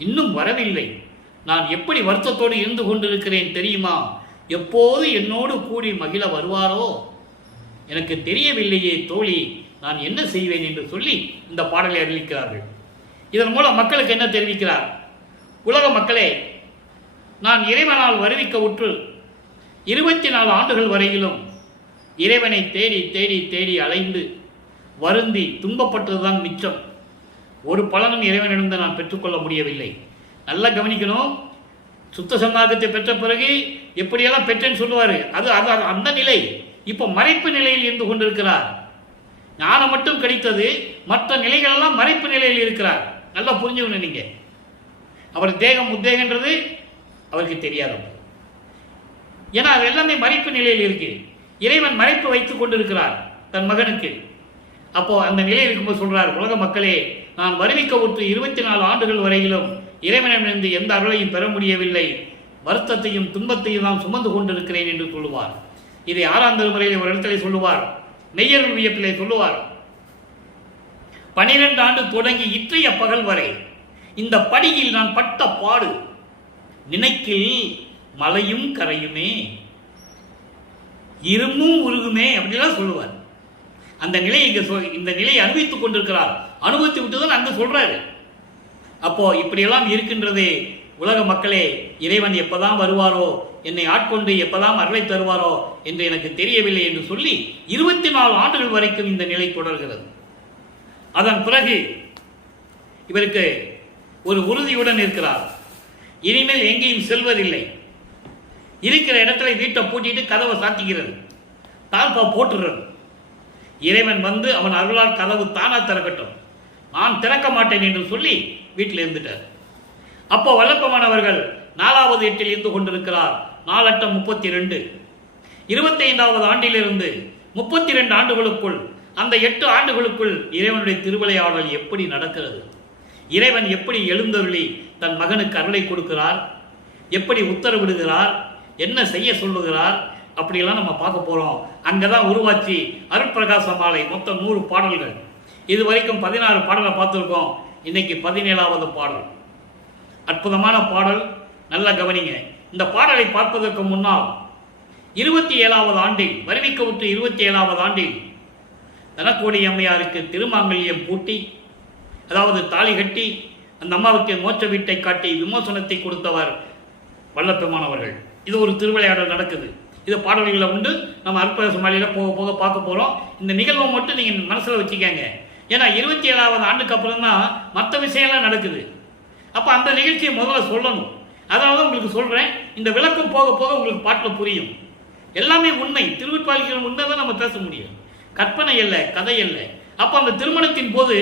இன்னும் வரவில்லை. நான் எப்படி வருத்தத்தோடு இருந்து கொண்டிருக்கிறேன் தெரியுமா? எப்போது என்னோடு கூடி மகிழ வருவாரோ எனக்கு தெரியவில்லையே தோழி, நான் என்ன செய்வேன் என்று சொல்லி இந்த பாடலை அறிவிக்கிறார்கள். இதன் மூலம் மக்களுக்கு என்ன தெரிவிக்கிறார்? உலக மக்களே, நான் இறைவனால் வருவிக்க உற்று 24 ஆண்டுகள் வரையிலும் இறைவனை தேடி தேடி தேடி அலைந்து வருந்தி துன்பப்பட்டதுதான் மிச்சம். ஒரு பலனும் இறைவனிடம் நான் பெற்றுக்கொள்ள முடியவில்லை. நல்லா கவனிக்கணும். சுத்த சன்மார்க்கத்தை பெற்ற பிறகு எப்படியெல்லாம் பெற்றேன்னு சொல்லுவாரு, அது அந்த நிலை. இப்ப மறைப்பு நிலையில் இருந்து கொண்டிருக்கிறார். ஞானம் மட்டும் கிடைத்தது, மற்ற நிலைகளெல்லாம் மறைப்பு நிலையில் இருக்கிறார். நல்லா புரிஞ்சுக்கணும் நீங்க. அவர் தேகம் உத்தேகன்றது அவருக்கு தெரியாது. ஏன்னா அது எல்லாமே மறைப்பு நிலையில் இருக்கு. இறைவன் மறைப்பு வைத்துக் கொண்டிருக்கிறார் தன் மகனுக்கு. அப்போ அந்த நிலையில் இருக்கும்போது சொல்றார், உலக மக்களே, நான் வருவிக்க உற்று 24 ஆண்டுகள் வரையிலும் இறைவனிடமிருந்து எந்த அருளையும் பெற முடியவில்லை, வருத்தத்தையும் துன்பத்தையும் நான் சுமந்து கொண்டிருக்கிறேன் என்று சொல்லுவார். இதை 6ஆம் திருமுறையில் ஒரு இடத்திலே சொல்லுவார், மெய்யருள் வியப்பிலே சொல்லுவார். 12 ஆண்டு தொடங்கி இற்றைய பகல் வரை இந்த படியில் நான் பட்ட பாடு நினைக்கில் மலையும் கரையுமே, இருமும் உருகுமே அப்படிலாம் சொல்லுவார். அந்த நிலை இந்த நிலையை அனுபவித்துக் கொண்டிருக்கிறார். அனுபவித்து விட்டுதான் அங்க சொல்றாரு. அப்போ இப்படியெல்லாம் இருக்கின்றதே உலக மக்களே, இறைவன் எப்பதான் வருவாரோ, என்னை ஆட்கொண்டு எப்பதான் அருளை தருவாரோ என்று எனக்கு தெரியவில்லை என்று சொல்லி 24 ஆண்டுகள் வரைக்கும் இந்த நிலை தொடர்கிறது. அதன் பிறகு இவருக்கு ஒரு உறுதியுடன் இருக்கிறார். இனிமேல் எங்கேயும் செல்வதில்லை. இருக்கிற இடத்துல வீட்டை பூட்டிட்டு கதவை சாத்திக்கிறது, தாழ்பா போட்டுறது. இறைவன் வந்து அவன் அருளால் கதவு தானா திறக்கட்டும், நான் திறக்க மாட்டேன் என்று சொல்லி வீட்டில் இருந்துட்டார். அப்போ வல்லப்பமானவர்கள் 4வது எட்டில் இருந்து கொண்டிருக்கிறார். 4 × 32 25வது ஆண்டிலிருந்து 32 ஆண்டுகளுக்குள், அந்த 8 ஆண்டுகளுக்குள் இறைவனுடைய திருவிளையாடல் எப்படி நடக்கிறது? இறைவன் எப்படி எழுந்தருளி தன் மகனுக்கு அருளை கொடுக்கிறார், எப்படி உத்தரவிடுகிறார், என்ன செய்ய சொல்லுகிறார், அப்படியெல்லாம் நம்ம பார்க்க போகிறோம். அங்கே தான் உருவாச்சு அருட்பிரகாச மாலை. மொத்தம் 100 பாடல்கள். இது வரைக்கும் 16 பாடலை பார்த்துருக்கோம். இன்னைக்கு 17வது பாடல். அற்புதமான பாடல், நல்லா கவனிங்க. இந்த பாடலை பார்ப்பதற்கு முன்னால் 27வது ஆண்டில், வருவிக்கவுற்று 27வது ஆண்டில் தனக்கோடி அம்மையாருக்கு திருமாங்கல்யம் பூட்டி, அதாவது தாலி கட்டி அந்த அம்மாவுக்கு மோட்ச வீட்டை காட்டி விமோசனத்தை கொடுத்தவர் வல்லபெருமானவர்கள். இது ஒரு திருவிளையாடல் நடக்குது. இது பாடல்களில் உண்டு. நம்ம அற்புத மாலையில் போக போக பார்க்க போகிறோம். இந்த நிகழ்வை மட்டும் நீங்கள் மனசில் வச்சுக்கோங்க. ஏன்னா 27வது ஆண்டுக்கு அப்புறம் தான் மற்ற விஷயம்லாம் நடக்குது. அப்போ அந்த நிகழ்ச்சியை முதல்ல சொல்லணும். அதனால தான் உங்களுக்கு சொல்கிறேன். இந்த விளக்கம் போக போக உங்களுக்கு பாட்டில் புரியும். எல்லாமே உண்மை, திருவருட்பாலிக்கிற உண்மை தான் நம்ம பேச முடியும். கற்பனை இல்லை, கதை இல்லை. அப்போ அந்த திருமணத்தின் போது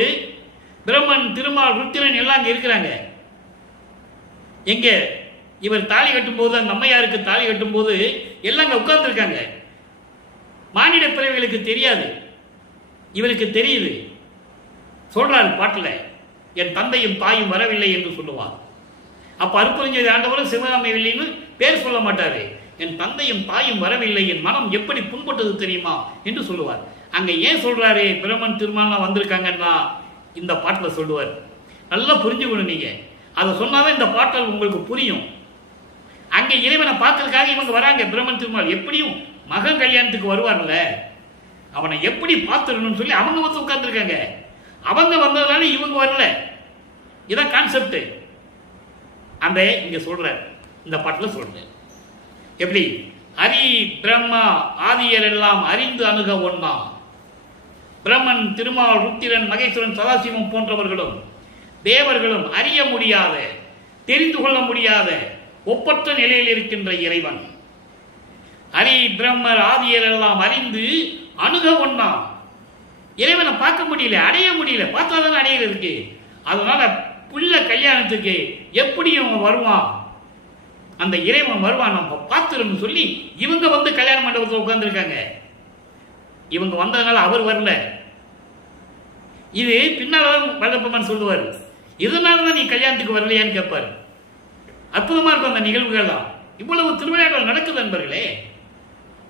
பிரம்மன், திருமால், ருத்திரன் எல்லாம் அங்கே இருக்கிறாங்க. எங்கே இவர் தாலி கட்டும்போது, அந்த அம்மையாருக்கு தாலி கட்டும்போது எல்லாம் அங்கே உட்கார்ந்துருக்காங்க. மானிட பிறவிகளுக்கு தெரியாது, இவருக்கு தெரியுது. சொல்றாரு பாட்டில், என் தந்தையும் தாயும் வரவில்லை என்று சொல்லுவார். அப்போ அருட்பெருஞ்சோதி ஆண்டவரும் சிவகாமியில்லைன்னு பேர் சொல்ல மாட்டாரு. என் தந்தையும் தாயும் வரவில்லை, என் மனம் எப்படி புண்பட்டது தெரியுமா என்று சொல்லுவார். அங்கே ஏன் சொல்றாரு பிரம்மன் திருமாலாம் வந்திருக்காங்கன்னா இந்த பாட்டில் சொல்லுவார். நல்லா புரிஞ்சுக்கணும். நீங்க அதை சொன்னாவே இந்த பாட்டல் உங்களுக்கு புரியும். அங்கே இறைவனை பார்க்கறதுக்காக இவங்க வராங்க. பிரம்மன் திருமால் எப்படியும் மகன் கல்யாணத்துக்கு வருவார்ல, அவனை எப்படி பார்த்துடணும்னு சொல்லி அவங்க வந்து உட்கார்ந்துருக்காங்க. அவங்க வந்ததுனால இவங்க வரல. இதான் கான்செப்ட். அந்த இங்க சொல்ற இந்த பாட்டில் சொல்றேன். எப்படி ஹரி பிரம்மா ஆதியர் எல்லாம் அறிந்து அணுக ஒண்ணா. பிரம்மன், திருமால், ருத்திரன், மகேஸ்வரன், சதாசிவம் போன்றவர்களும் தேவர்களும் அறிய முடியாத, தெரிந்து கொள்ள முடியாத ஒப்பற்ற நிலையில் இருக்கின்ற இறைவன். ஹரி பிரம்மர் ஆதியர் எல்லாம் அறிந்து அணுக ஒண்ணா. இறைவனை பார்க்க முடியல, அடைய முடியல. பார்த்தா தானே அடையிறது இருக்கு. அதனால புள்ள கல்யாணத்துக்கு எப்படியும் வருவான், அந்த இறைவன் வருவான், நம்ம பார்த்துருன்னு சொல்லி இவங்க வந்து கல்யாண மண்டபத்தில் உட்கார்ந்துருக்காங்க. இவங்க வந்ததுனால அவர் வரல. இது பின்னால்தான் வல்லபெருமான் சொல்லுவார், இதனால தான் நீ கல்யாணத்துக்கு வரலையான்னு கேட்பார். அற்புதமா இருக்கும் அந்த நிகழ்வுகள் தான். இவ்வளவு திருவிளையாடல் நடக்குது நண்பர்களே.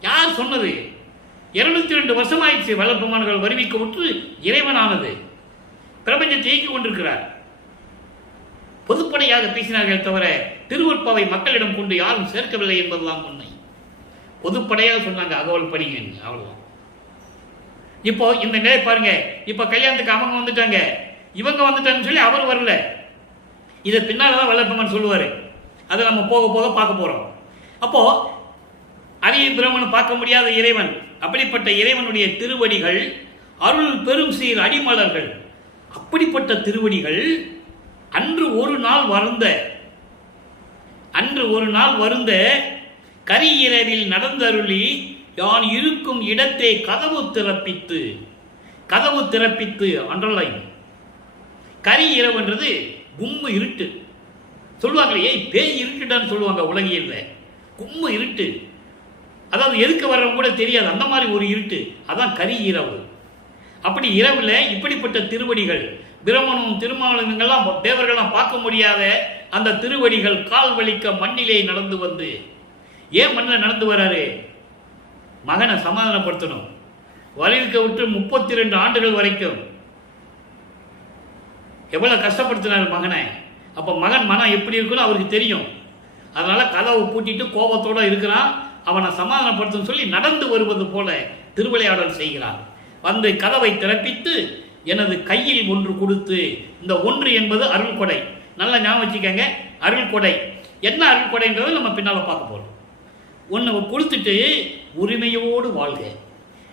யார் சொன்னது? 202 வருஷம் ஆயிடுச்சு வல்லபெருமான்கள் வருவிக்க விட்டு இறைவனானது. பிரபஞ்சத்தை இயக்கிக் கொண்டிருக்கிறார். பொதுப்படையாக பேசினார்கள் தவிர திருவருட்பாவை மக்களிடம் கொண்டு யாரும் சேர்க்கவில்லை என்பதுதான் உண்மை. பொதுப்படையாக சொன்னாங்க, அகவல் படிங்க, அவ்வளவுதான். இப்போ இந்த நிலை பாருங்க. இப்ப கல்யாணத்துக்கு அவங்க வந்துட்டாங்க, இவங்க வந்துட்டாங்கன்னு சொல்லி அவர் வரல. இதை பின்னால்தான் வல்லபெருமான் சொல்லுவாரு. அதை நம்ம போக போக பார்க்க போறோம். அப்போ அரிய பிரம்மன் பார்க்க முடியாத இறைவன், அப்படிப்பட்ட இறைவனுடைய திருவடிகள் அருள் பெரும் சீர் அடிமலர்கள். அப்படிப்பட்ட திருவடிகள் அன்று ஒரு நாள் வருந்த கரி இரவில் நடந்தருளி யான் இருக்கும் இடத்தை கதவு திறப்பித்து அன்றலைன். கரி இரவுன்றது கும்மு இருட்டு சொல்லுவாங்களே, பேய் இருட்டுடான்னு சொல்லுவாங்க உலகியல்ல. கும்மு இருட்டு, அதாவது எதுக்கு வர்றவங்க கூட தெரியாது, அந்த மாதிரி ஒரு இருட்டு. அதான் கரி இரவு. அப்படி இரவுல இப்படிப்பட்ட திருவடிகள், பிரம்மனும் திருமாலும் இவங்கெல்லாம் தேவர்கள்லாம் பார்க்க முடியாத அந்த திருவடிகள் கால் வலிக்க மண்ணிலே நடந்து வந்து, ஏன் மண்ணில் நடந்து வராரு? மகனை சமாதானப்படுத்தணும். வலிக்க விட்டு 32 ஆண்டுகள் வரைக்கும் எவ்வளவு கஷ்டப்படுத்தினார் மகனை. அப்ப மகன் மனம் எப்படி இருக்குன்னு அவருக்கு தெரியும். அதனால கதவை பூட்டிட்டு கோபத்தோட இருக்கிறான். அவனை சமாதானப்படுத்தும் சொல்லி நடந்து வருவது போல திருவிளையாடல் செய்கிறான். வந்து கதவை திறப்பித்து எனது கையில் ஒன்று கொடுத்து, இந்த ஒன்று என்பது அருள் கொடை. நல்லா ஞாபகம் வச்சுக்கங்க, அருள் கொடை. என்ன அருள் கொடைன்றதை நம்ம பின்னால பார்க்க போறோம். ஒன்று கொடுத்துட்டு, உரிமையோடு வாழ்க,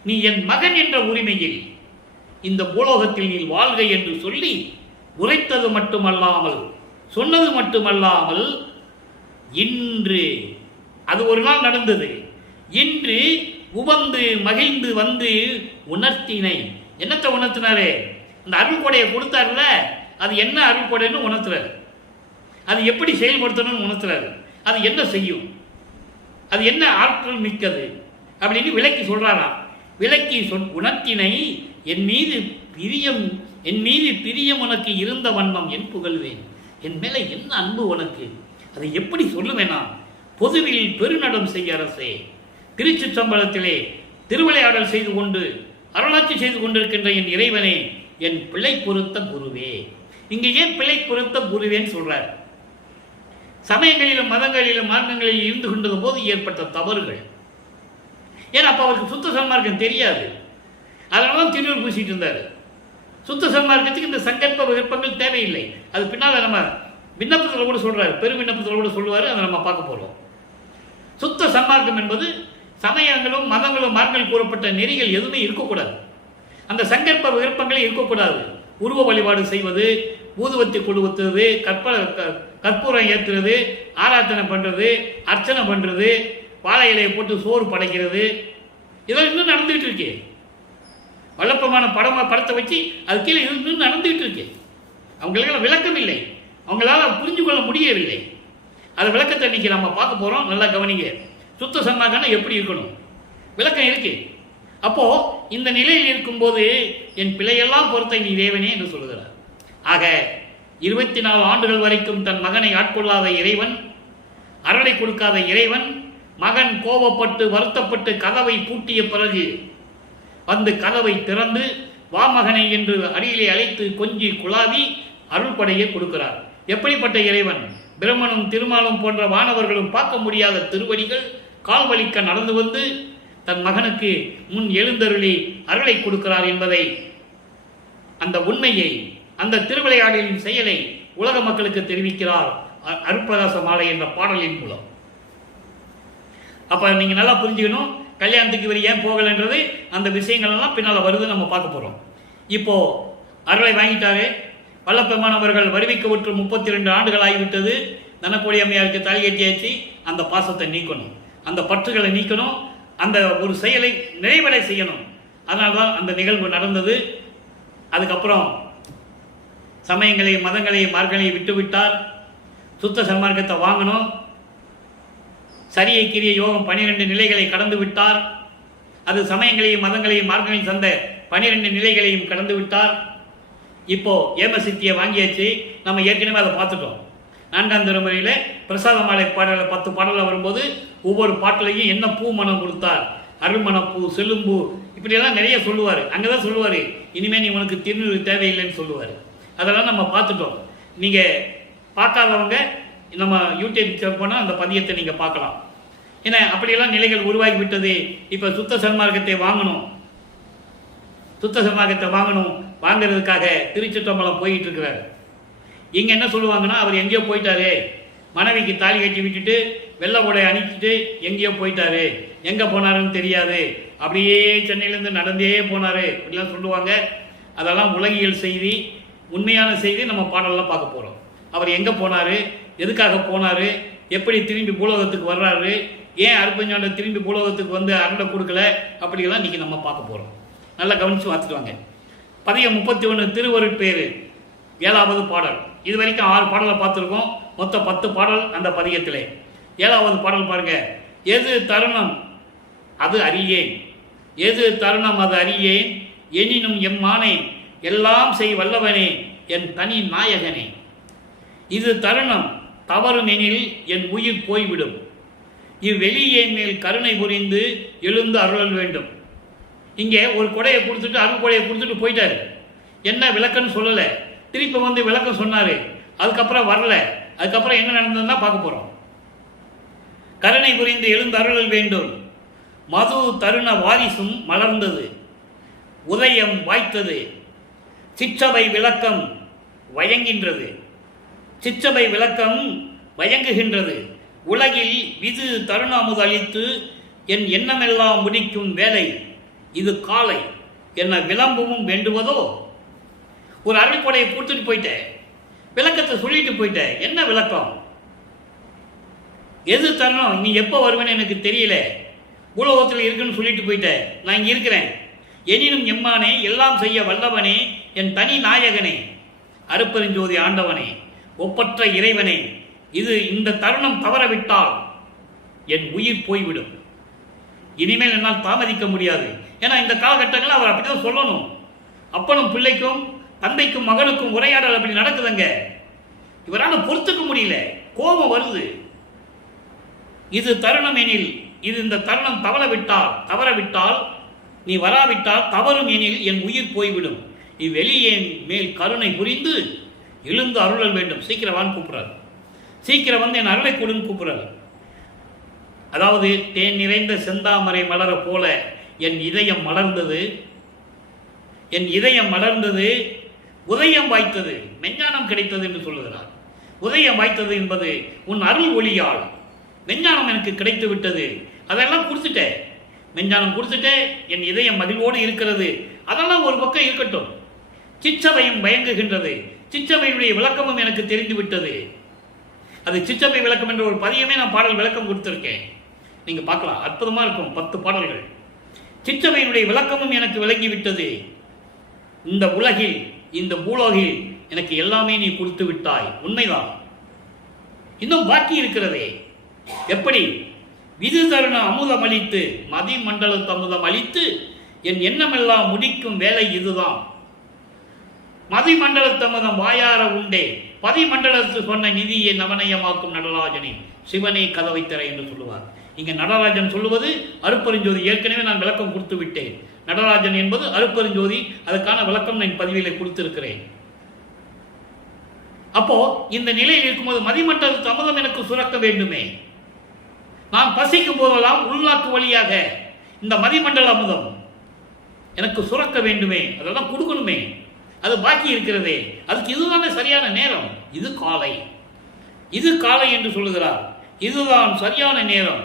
நீ என் மகன் என்ற உரிமையில் இந்த பூலோகத்தில் நீ வாழ்க என்று சொல்லி உரைத்தது மட்டுமல்லாமல், சொன்னது மட்டுமல்லாமல், இன்று அது ஒரு நாள் நடந்தது. இன்று உவந்து மகிழ்ந்து வந்து உணர்த்தினை. என்னத்தை உணர்த்தினாரு? அந்த அருள் கொடையை கொடுத்தாருல, அது என்ன அருள் கொடைன்னு உணர்த்துறாரு. அது எப்படி செயல்படுத்தணும்னு உணர்த்துறாரு. அது என்ன செய்யும், அது என்ன ஆற்றல் மிக்கது அப்படின்னு விளக்கி சொல்றாராம். விளக்கி உணர்த்தினை என் மீது பிரியம் என் மீது பிரியம் உனக்கு இருந்த வண்ணம் என் புகழ்வேன். என் மேலே என்ன அன்பு உனக்கு, அதை எப்படி சொல்லுவேனா? பொதுவில் பெருநடம் செய்ய அரசே, திருச்சிற்றம்பலத்திலே திருவிளையாடல் செய்து கொண்டு அருளாட்சி செய்து கொண்டிருக்கின்ற என் இறைவனே, என் பிழை பொறுத்த குருவே. இங்கே ஏன் பிழை பொறுத்த குருவேன்னு சொல்றார்? சமயங்களிலும் மதங்களிலும் மார்க்கங்களில் இருந்து கொண்டது போது ஏற்பட்ட தவறுகள். ஏன்னா அப்போ அவருக்கு சுத்த சன்மார்க்கம் தெரியாது, அதனால தான் திருநூறு பூசிட்டு இருந்தார். சுத்த சன்மார்க்கத்துக்கு இந்த சங்கல்ப விருப்பங்கள் தேவையில்லை. அது பின்னால் நம்ம விண்ணப்பத்தில் கூட சொல்றாரு, பெரும் விண்ணப்பத்தில் கூட சொல்லுவார், அதை நம்ம பார்க்க போகிறோம். சுத்த சன்மார்க்கம் என்பது சமயங்களும் மதங்களும் மார்க்கங்கள் கூறப்பட்ட நெறிகள் எதுவுமே இருக்கக்கூடாது. அந்த சங்கல்ப விருப்பங்களே இருக்கக்கூடாது. உருவ வழிபாடு செய்வது, ஊதுவத்தி கொழுவுத்துறது, கற்பூரம் ஏற்றுறது, ஆராதனை பண்ணுறது, அர்ச்சனை பண்ணுறது, வாழை இலையை போட்டு சோறு படைக்கிறது, இதெல்லாம் இன்னும் நடந்துகிட்டு இருக்கு. வழப்பமான படத்தை வச்சு அது கீழே இன்னும் நடந்துகிட்டு இருக்கு. அவங்களுக்கெல்லாம் விளக்கம் இல்லை, அவங்களால புரிஞ்சு கொள்ள முடியவில்லை. அது விளக்கத்தை இன்னைக்கு நம்ம பார்க்க போகிறோம். நல்லா கவனிங்க. சுத்த சன்மார்க்கம் எப்படி இருக்கணும், விளக்கம் இருக்கு. அப்போ இந்த நிலையில் இருக்கும்போது என் பிழையெல்லாம் பொறுத்த நீ தேவனே என்று சொல்லுகிறார். ஆக 24 ஆண்டுகள் வரைக்கும் தன் மகனை ஆட்கொள்ளாத இறைவன், அருளை கொடுக்காத இறைவன், மகன் கோபப்பட்டு வருத்தப்பட்டு கதவை பூட்டிய பிறகு வந்து கதவை திறந்து வா மகனை என்று அடியிலே அழைத்து கொஞ்சி குழாவி அருள்படையை கொடுக்கிறார். எப்படிப்பட்ட இறைவன்? பிரம்மனும் திருமாலும் போன்ற வானவர்களும் பார்க்க முடியாத திருவடிகள் கால் வலிக்க நடந்து வந்து தன் மகனுக்கு முன் எழுந்தருளி அருளை கொடுக்கிறார் என்பதை, அந்த உண்மையை, அந்த திருவிளையாடலின் செயலை உலக மக்களுக்கு தெரிவிக்கிறார் அருட்பிரகாச மாலை என்ற பாடலின் மூலம். அப்ப நீங்க நல்லா புரிஞ்சுக்கணும், கல்யாணத்துக்கு இவர் ஏன் போகலன்றது, அந்த விஷயங்கள் எல்லாம் பின்னால் வருது, நம்ம பார்க்க போறோம். இப்போ அருளை வாங்கிட்டாரு. வல்லப்பெருமான் அவர்கள் வருவிக்க விட்டு 32 ஆண்டுகள் ஆகிவிட்டது. தனக்கோடி அம்மையாருக்கு தாலி கட்டியாச்சு. அந்த பாசத்தை நீக்கணும், அந்த பற்றுகளை நீக்கணும், அந்த ஒரு செயலை நிறைவடை செய்யணும். அதனால்தான் அந்த நிகழ்வு நடந்தது. அதுக்கப்புறம் சமயங்களையும் மதங்களையும் மார்க்கங்களையும் விட்டுவிட்டார். சுத்த சன்மார்க்கத்தை வாங்கணும். சரியை கிரிய யோகம் 12 நிலைகளை கடந்து விட்டார். அது சமயங்களையும் மதங்களையும் மார்க்கங்களையும் சந்த 12 நிலைகளையும் கடந்து விட்டார். இப்போ ஏம சித்தியை வாங்கியாச்சு. நம்ம ஏற்கனவே அதை பார்த்துட்டோம். 4ஆம் திருமுறையில் பிரசாத மாலை பாடல 10 பாடலில் வரும்போது ஒவ்வொரு பாட்டிலையும் என்ன பூ மனம் கொடுத்தார், அருள்மணப்பூ, செல்லும்பூ, இப்படியெல்லாம் நிறைய சொல்லுவார். அங்கே தான் சொல்லுவார், இனிமேல் நீ உனக்கு திருநூறு தேவையில்லைன்னு சொல்லுவார். அதெல்லாம் நம்ம பார்த்துட்டோம். நீங்கள் பார்க்காதவங்க நம்ம யூடியூப் செக் பண்ணால் அந்த பதியத்தை நீங்கள் பார்க்கலாம். ஏன்னா அப்படியெல்லாம் நிலைகள் உருவாகி விட்டது. இப்போ சுத்த சன்மார்க்கத்தை வாங்கணும். சுத்த சன்மார்க்கத்தை வாங்கிறதுக்காக திருச்சிற்றம்பலம் போயிட்டு இருக்கிறார். இங்கே என்ன சொல்லுவாங்கன்னா, அவர் எங்கேயோ போயிட்டாரு, மனைவிக்கு தாலி கட்டி விட்டுட்டு வெள்ளை உடை அணிச்சிட்டு எங்கேயோ போயிட்டாரு, எங்கே போனாருன்னு தெரியாது, அப்படியே சென்னையிலேருந்து நடந்தே போனார், இப்படிலாம் சொல்லுவாங்க. அதெல்லாம் உலகியல் செய்தி. உண்மையான செய்தி நம்ம பாடலாம் பார்க்க போகிறோம். அவர் எங்கே போனார், எதுக்காக போனார், எப்படி திரும்பி பூலோகத்துக்கு வர்றாரு, ஏன் அருப்பஞ்சாண்ட திரும்பி பூலோகத்துக்கு வந்து அருளை கொடுக்கல, அப்படிலாம் இன்றைக்கி நம்ம பார்க்க போகிறோம். நல்லா கவனித்து பார்த்துட்டு வாங்க. பதிகம் 31 திருவருட்பேறு 7வது பாடல். இது வரைக்கும் 6 பாடலை பார்த்துருக்கோம். மொத்தம் 10 பாடல் அந்த பதிகத்திலே. 7வது பாடல் பாருங்க. எது தருணம் அது அறியேன், எது தருணம் அது அறியேன், எனினும் எம்மானே எல்லாம் செய் வல்லவனே என் தனி நாயகனே. இது தருணம் தவறும் எனில் என் உயிர் போய்விடும், இவ்வெளியேன் மேல் கருணை புரிந்து எழுந்து அருளல் வேண்டும். இங்கே ஒரு கொடையை கொடுத்துட்டு அருள் கொடையை கொடுத்துட்டு போயிட்டாரு. என்ன விளக்கம்னு சொல்லலை, திருப்பி வந்து விளக்கம் சொன்னார். அதுக்கப்புறம் வரல. அதுக்கப்புறம் என்ன நடந்ததுன்னா பார்க்க போகிறோம். கருணை புரிந்து எழுந்து அருளல் வேண்டும். மது தருண வாரிசும் மலர்ந்தது, உதயம் வாய்த்தது, சிற்றபை விளக்கம் வயங்குகின்றது, சிற்றபை விளக்கம் வயங்குகின்றது. உலகில் விது தருணாமுது அளித்து என் எண்ணமெல்லாம் முடிக்கும் வேலை இது காலை என்ன விளம்பமும் வேண்டுவதோ. ஒரு அருள்கொடையை கொடுத்துட்டு போயிட்டேன், விளக்கத்தை சொல்லிட்டு போயிட்டேன். என்ன விளக்கம், எது தருணம், நீ எப்போ வருவேன்னு எனக்கு தெரியல, பூலோகத்தில் இருக்குன்னு சொல்லிட்டு போயிட்டேன், நான் இங்கே இருக்கிறேன். எனினும் எம்மானே எல்லாம் செய்ய வல்லவனே என் தனி நாயகனே அருப்பெருஞ்சோதி ஆண்டவனே ஒப்பற்ற இறைவனே, இது இந்த தருணம் தவறவிட்டால் என் உயிர் போய்விடும். இனிமேல் என்னால் தாமதிக்க முடியாது. ஏன்னா இந்த காலகட்டங்களில் அவர் அப்படிதான் சொல்லணும். அப்பனும் பிள்ளைக்கும் தந்தைக்கும் மகனுக்கும் உரையாடல் அப்படி நடக்குதுங்க. இவரால் பொறுத்துக்க முடியல, கோபம் வருது. இது தருணம் எனில், இது இந்த தருணம் தவறவிட்டால் நீ வராவிட்டால் தவறும் எனில் என் உயிர் போய்விடும். இவ்வெளியேன் மேல் கருணை புரிந்து எழுந்து அருளல் வேண்டும். சீக்கிரம் வான்னு கூப்பிடுறாரு. சீக்கிரம் வந்து என் அருளை கொடுன்னு கூப்பிடுறாரு. அதாவது தேன் நிறைந்த செந்தாமரை மலர போல என் இதயம் மலர்ந்தது, என் இதயம் மலர்ந்தது, உதயம் வாய்த்தது, மெஞ்ஞானம் கிடைத்தது என்று சொல்லுகிறார். உதயம் வாய்த்தது என்பது உன் அருள் ஒளியால் மெஞ்ஞானம் எனக்கு கிடைத்து விட்டது. அதெல்லாம் கொடுத்துட்டேன், மெஞ்ஞானம் கொடுத்துட்டேன், என் இதயம் மகிழ்வோடு இருக்கிறது. அதெல்லாம் ஒரு பக்கம் இருக்கட்டும். சிற்றவையும் பயங்குகின்றது, சிற்றவையுடைய விளக்கமும் எனக்கு தெரிந்து விட்டது. அது சிற்றவை விளக்கம் என்ற ஒரு பதியமே நான் பாடல் விளக்கம் கொடுத்துருக்கேன், நீங்க பார்க்கலாம், அற்புதமா இருக்கும். 10 பாடல்கள். சிற்றவையினுடைய விளக்கமும் எனக்கு விளங்கிவிட்டது. இந்த உலகில், இந்த பூலோகில் எனக்கு எல்லாமே நீ கொடுத்து விட்டாய். உண்மைதான், இன்னும் பாக்கி இருக்கிறதே. எப்படி? விது தருண அமுதம் அளித்து, மதிமண்டலத்து அமுதம் அளித்து என் எண்ணமெல்லாம் முடிக்கும் வேலை இதுதான். மதிமண்டலத்து அமுதம் வாயார உண்டே, பதிமண்டலத்து சொன்ன நிதியை நவநயமாக்கும் நடராஜனே, சிவனே கதவை திற என்று சொல்லுவார். இங்க நடராஜன் சொல்லுவது அருப்பெருஞ்சோதி. ஏற்கனவே நான் விளக்கம் கொடுத்து விட்டேன். நடராஜன் என்பது அருப்பெருஞ்சோதி. அதுக்கான விளக்கம் நான் பதிவிலே கொடுத்திருக்கிறேன். அப்போ இந்த நிலையில் இருக்கும்போது மதிமண்டலத்து அமுதம் எனக்கு சுரக்க வேண்டுமே. நான் பசிக்கும் போதெல்லாம் உள்நாக்கு வழியாக இந்த மதிமண்டல அமுதம் எனக்கு சுரக்க வேண்டுமே, அதெல்லாம் கொடுக்கணுமே. அது பாக்கி இருக்கிறதே, அதுக்கு இதுதானே சரியான நேரம். இது காலை, இது காலை என்று சொல்லுகிறார். இதுதான் சரியான நேரம்.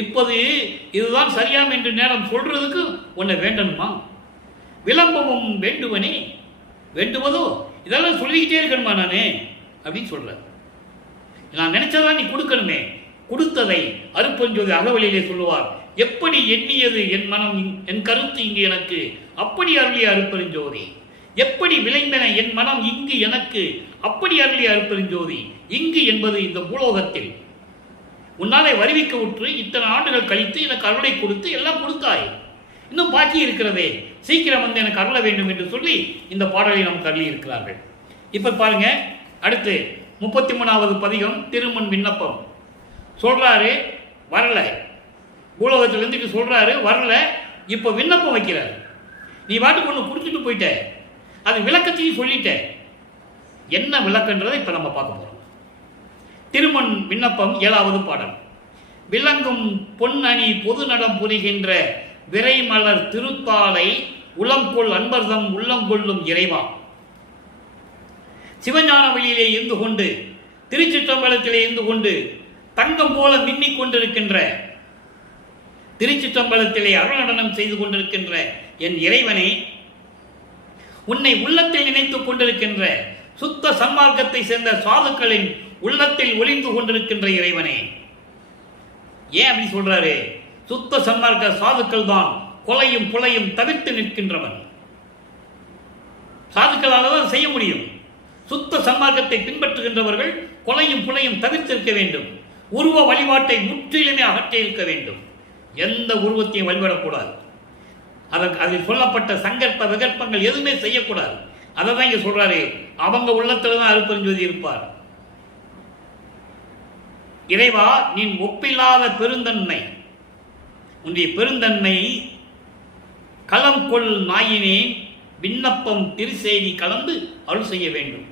இப்போது இதுதான் சரியான என்று நேரம் சொல்றதுக்கு உன்னை வேண்டணுமா? விளம்பமும் வேண்டுவனே, வேண்டுவதோ இதெல்லாம் சொல்லிக்கிட்டே இருக்கணுமா நானே அப்படின்னு சொல்ற. நான் நினைச்சதான் நீ கொடுக்கணுமே. கொடுத்ததை அருப்பெருஞ்சோதி அகவலியிலே சொல்லுவார். எப்படி எண்ணியது என் மனம், என் கருத்து இங்கு எனக்கு, அப்படி அருளிய அருப்பெருஞ்சோதி. எப்படி விளைந்தன என் மனம் இங்கு எனக்கு, அப்படி அருளிய அருப்பெருஞ்சோதி. இங்கு என்பது இந்த பூலோகத்தில் உன்னாலே வருவிக்க உற்று இத்தனை ஆண்டுகள் கழித்து எனக்கு அருளை கொடுத்து எல்லாம் கொடுத்தாய். இன்னும் பாக்கி இருக்கிறதே, சீக்கிரம் வந்து எனக்கு அருள வேண்டும் என்று சொல்லி இந்த பாடலை நமக்கு அருளி இருக்கிறார்கள். இப்ப பாருங்க, அடுத்து 33வது பதிகம் திருமண் விண்ணப்பம். சொல்றாரு வரல, பூலோகத்திலிருந்து சொல்றாரு வரல. இப்ப விண்ணப்பம் வைக்கிறார். நீ வாட்டுக்கு ஒன்று குடிச்சிட்டு போயிட்ட, அது விளக்கத்தையும் சொல்லிட்ட. என்ன விளக்கன்றதை இப்ப நம்ம பார்க்க போறோம். திருமண் விண்ணப்பம் 7வது பாடல். விளங்கும் பொன்னணி பொது நடம் புரிகின்ற விரைமலர் திருத்தாலை உளங்கொள் அன்பர்தம் உள்ளங்கொள்ளும் இறைவா. சிவஞான வழியிலே இருந்து கொண்டு, திருச்சிற்றம்பலத்திலே இருந்து கொண்டு தங்கம் போல மின்னிக் கொண்டிருக்கின்ற, திருச்சிற்றம்பலத்திலே அருள் நடனம் செய்து கொண்டிருக்கின்ற என் இறைவனை, உன்னை உள்ளத்தில் நினைத்துக் கொண்டிருக்கின்ற சுத்த சன்மார்க்கத்தை சேர்ந்த சாதுக்களின் உள்ளத்தில் ஒளிந்து கொண்டிருக்கின்ற இறைவனே. ஏன் அப்படி சொல்றாரு? சுத்த சன்மார்க்க சாதுக்கள் தான் கொலையும் புலையும் தவிர்த்து நிற்கின்றவன். சாதுக்களால் தான் செய்ய முடியும். சுத்த சன்மார்க்கத்தை பின்பற்றுகின்றவர்கள் கொலையும் புலையும் தவிர்த்திருக்க வேண்டும். உருவ வழிபாட்டை முற்றிலுமே அகற்றி இருக்க வேண்டும். எந்த உருவத்தையும் வழிபடக்கூடாது. அதில் சொல்லப்பட்ட சங்கற்ப விகற்பங்கள் எதுவுமே செய்யக்கூடாது. அதை தான் இங்க சொல்றாரு. அவங்க உள்ளத்துல தான் அருப்பெருஞ்சோதி இருப்பார். இறைவா, நீ ஒப்பில்லாத பெருந்தன்மை, உன்னுடைய பெருந்தன்மை களம் கொள் நாயினேன் விண்ணப்பம் திருசெய்தி கலந்து அருள் செய்ய வேண்டும்.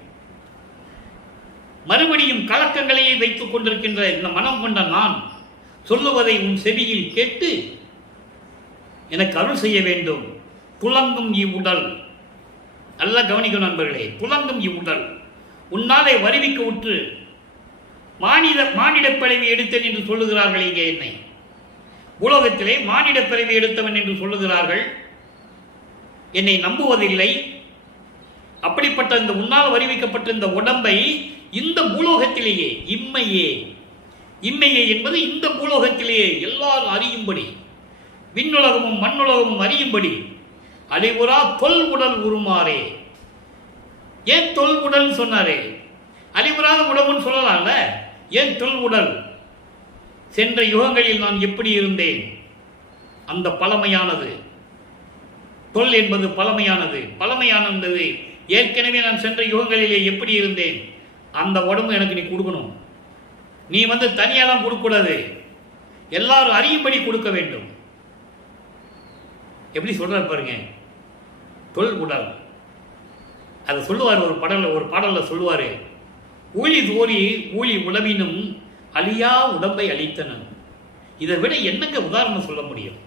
மறுபடியும் கலக்கங்களையே வைத்துக் கொண்டிருக்கின்ற இந்த மனம் கொண்ட நான் சொல்லுவதை உன் செவியில் கேட்டு எனக்கு அருள் செய்ய வேண்டும். புலங்கும் இவ்வுடல், நல்லா கவனிக்கும் நண்பர்களே, புலங்கும் இவ்வுடல் உன்னாலே வருவிக்க உற்று மானிட பிறவி எடுத்தேன் என்று சொல்லுகிறார்கள். இங்கே என்னை உலகத்திலே மானிட பிறவி எடுத்தவன் என்று சொல்லுகிறார்கள். என்னை நம்புவதில்லை. அப்படிப்பட்ட இந்த உன்னால் வருவிக்கப்பட்ட இந்த உடம்பை இந்த பூலோகத்திலேயே, இம்மையே என்பது இந்த பூலோகத்திலேயே எல்லாரும் அறியும்படி, விண்ணுலகமும் மண்ணுலகமும் அறியும்படி அழிவுறா தொல் உடல் உருமாறே. ஏன் தொல் உடல் சொன்னாரே? அழிவுறாத உடம்புன்னு சொல்லலாம்ல. ஏன் தொல் உடல்? சென்ற யுகங்களில் நான் எப்படி இருந்தேன், அந்த பழமையானது. தொல் என்பது பழமையானது. பழமையானது ஏற்கனவே நான் சென்ற யுகங்களிலே எப்படி இருந்தேன் அந்த உடம்பு எனக்கு நீ கொடுக்கணும். நீ தனியாலாம் கொடுக்கக்கூடாது, எல்லாரும் அறியும்படி கொடுக்க வேண்டும். எப்படி சொல்றாரு பாருங்க, தொல் உடல். அதை சொல்லுவார் ஒரு பாடல்ல சொல்லுவாரு, ஊழி தோறி ஊழி உளவினும் அழியா உடம்பை அளித்தனன். இதை விட என்னங்க உதாரணம் சொல்ல முடியும்?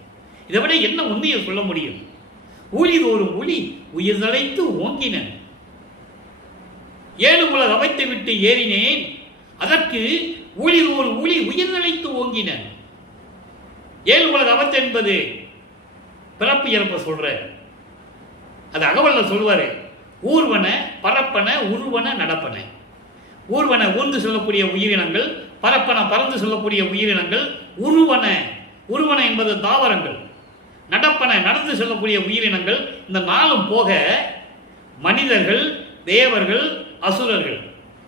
இதை விட என்ன உண்மையை சொல்ல முடியும்? ஊழி தோறும் ஊழி உயிர்தழைத்து ஓங்கினன், ஏழு உலக அமைத்து விட்டு ஏறினேன், அதற்கு ஊழி தோறும் ஊழி உயிர்தழைத்து ஓங்கினன். ஏழு உலக அமைத்து என்பது பிறப்பு இறப்ப சொல்ற, அது அகவல்ல சொல்லுவாரு. ஊர்வன பரப்பன உருவன நடப்பன. ஊர்வன ஊர்ந்து சொல்லக்கூடிய உயிரினங்கள், பரப்பன பறந்து சொல்லக்கூடிய உயிரினங்கள், உருவன என்பது தாவரங்கள், நடப்பன நடந்து சொல்லக்கூடிய உயிரினங்கள். இந்த நாளும் போக மனிதர்கள், தேவர்கள், அசுரர்கள்,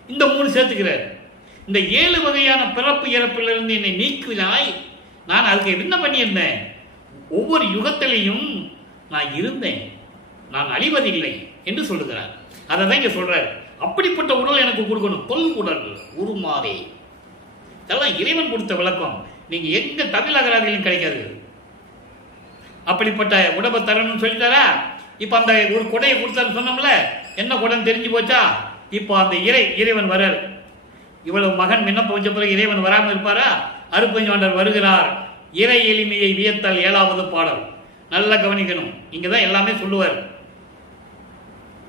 இந்த 3 சேர்த்துக்கிறார். இந்த 7 வகையான பிறப்பு இறப்பிலிருந்து என்னை நீக்குவாய். நான் அதுக்கு என்ன பண்ணியிருந்தேன்? ஒவ்வொரு யுகத்திலையும் நான் இருந்தேன், நான் அழிவதில்லை என்று சொல்லுகிறார். அதை தான் இங்க சொல்றார். அப்படிப்பட்ட உடல் எனக்கு கொடுக்கணும், தொல் உடல் உருமாறே. இதெல்லாம் இறைவன் கொடுத்த விளக்கம், நீங்க எங்க தமிழ் அகராதியிலும் கிடைக்காது. அப்படிப்பட்ட உடம்பை தரணும்னு சொல்லிட்டாரா? இப்ப அந்த ஒரு கொடையை கொடுத்தாரு சொன்னோம்ல, என்ன கொடைன்னு தெரிஞ்சு போச்சா? இப்போ அந்த இறைவன் வரார். இவ்வளவு மகன் விண்ணப்பம் வச்ச பிறகு இறைவன் வராமல் இருப்பாரா? அருப்பஞ்சாண்டர் வருகிறார். இறை எளிமையை வியத்தல் 7வது பாடல். நல்லா கவனிக்கணும், இங்கதான் எல்லாமே சொல்லுவார்.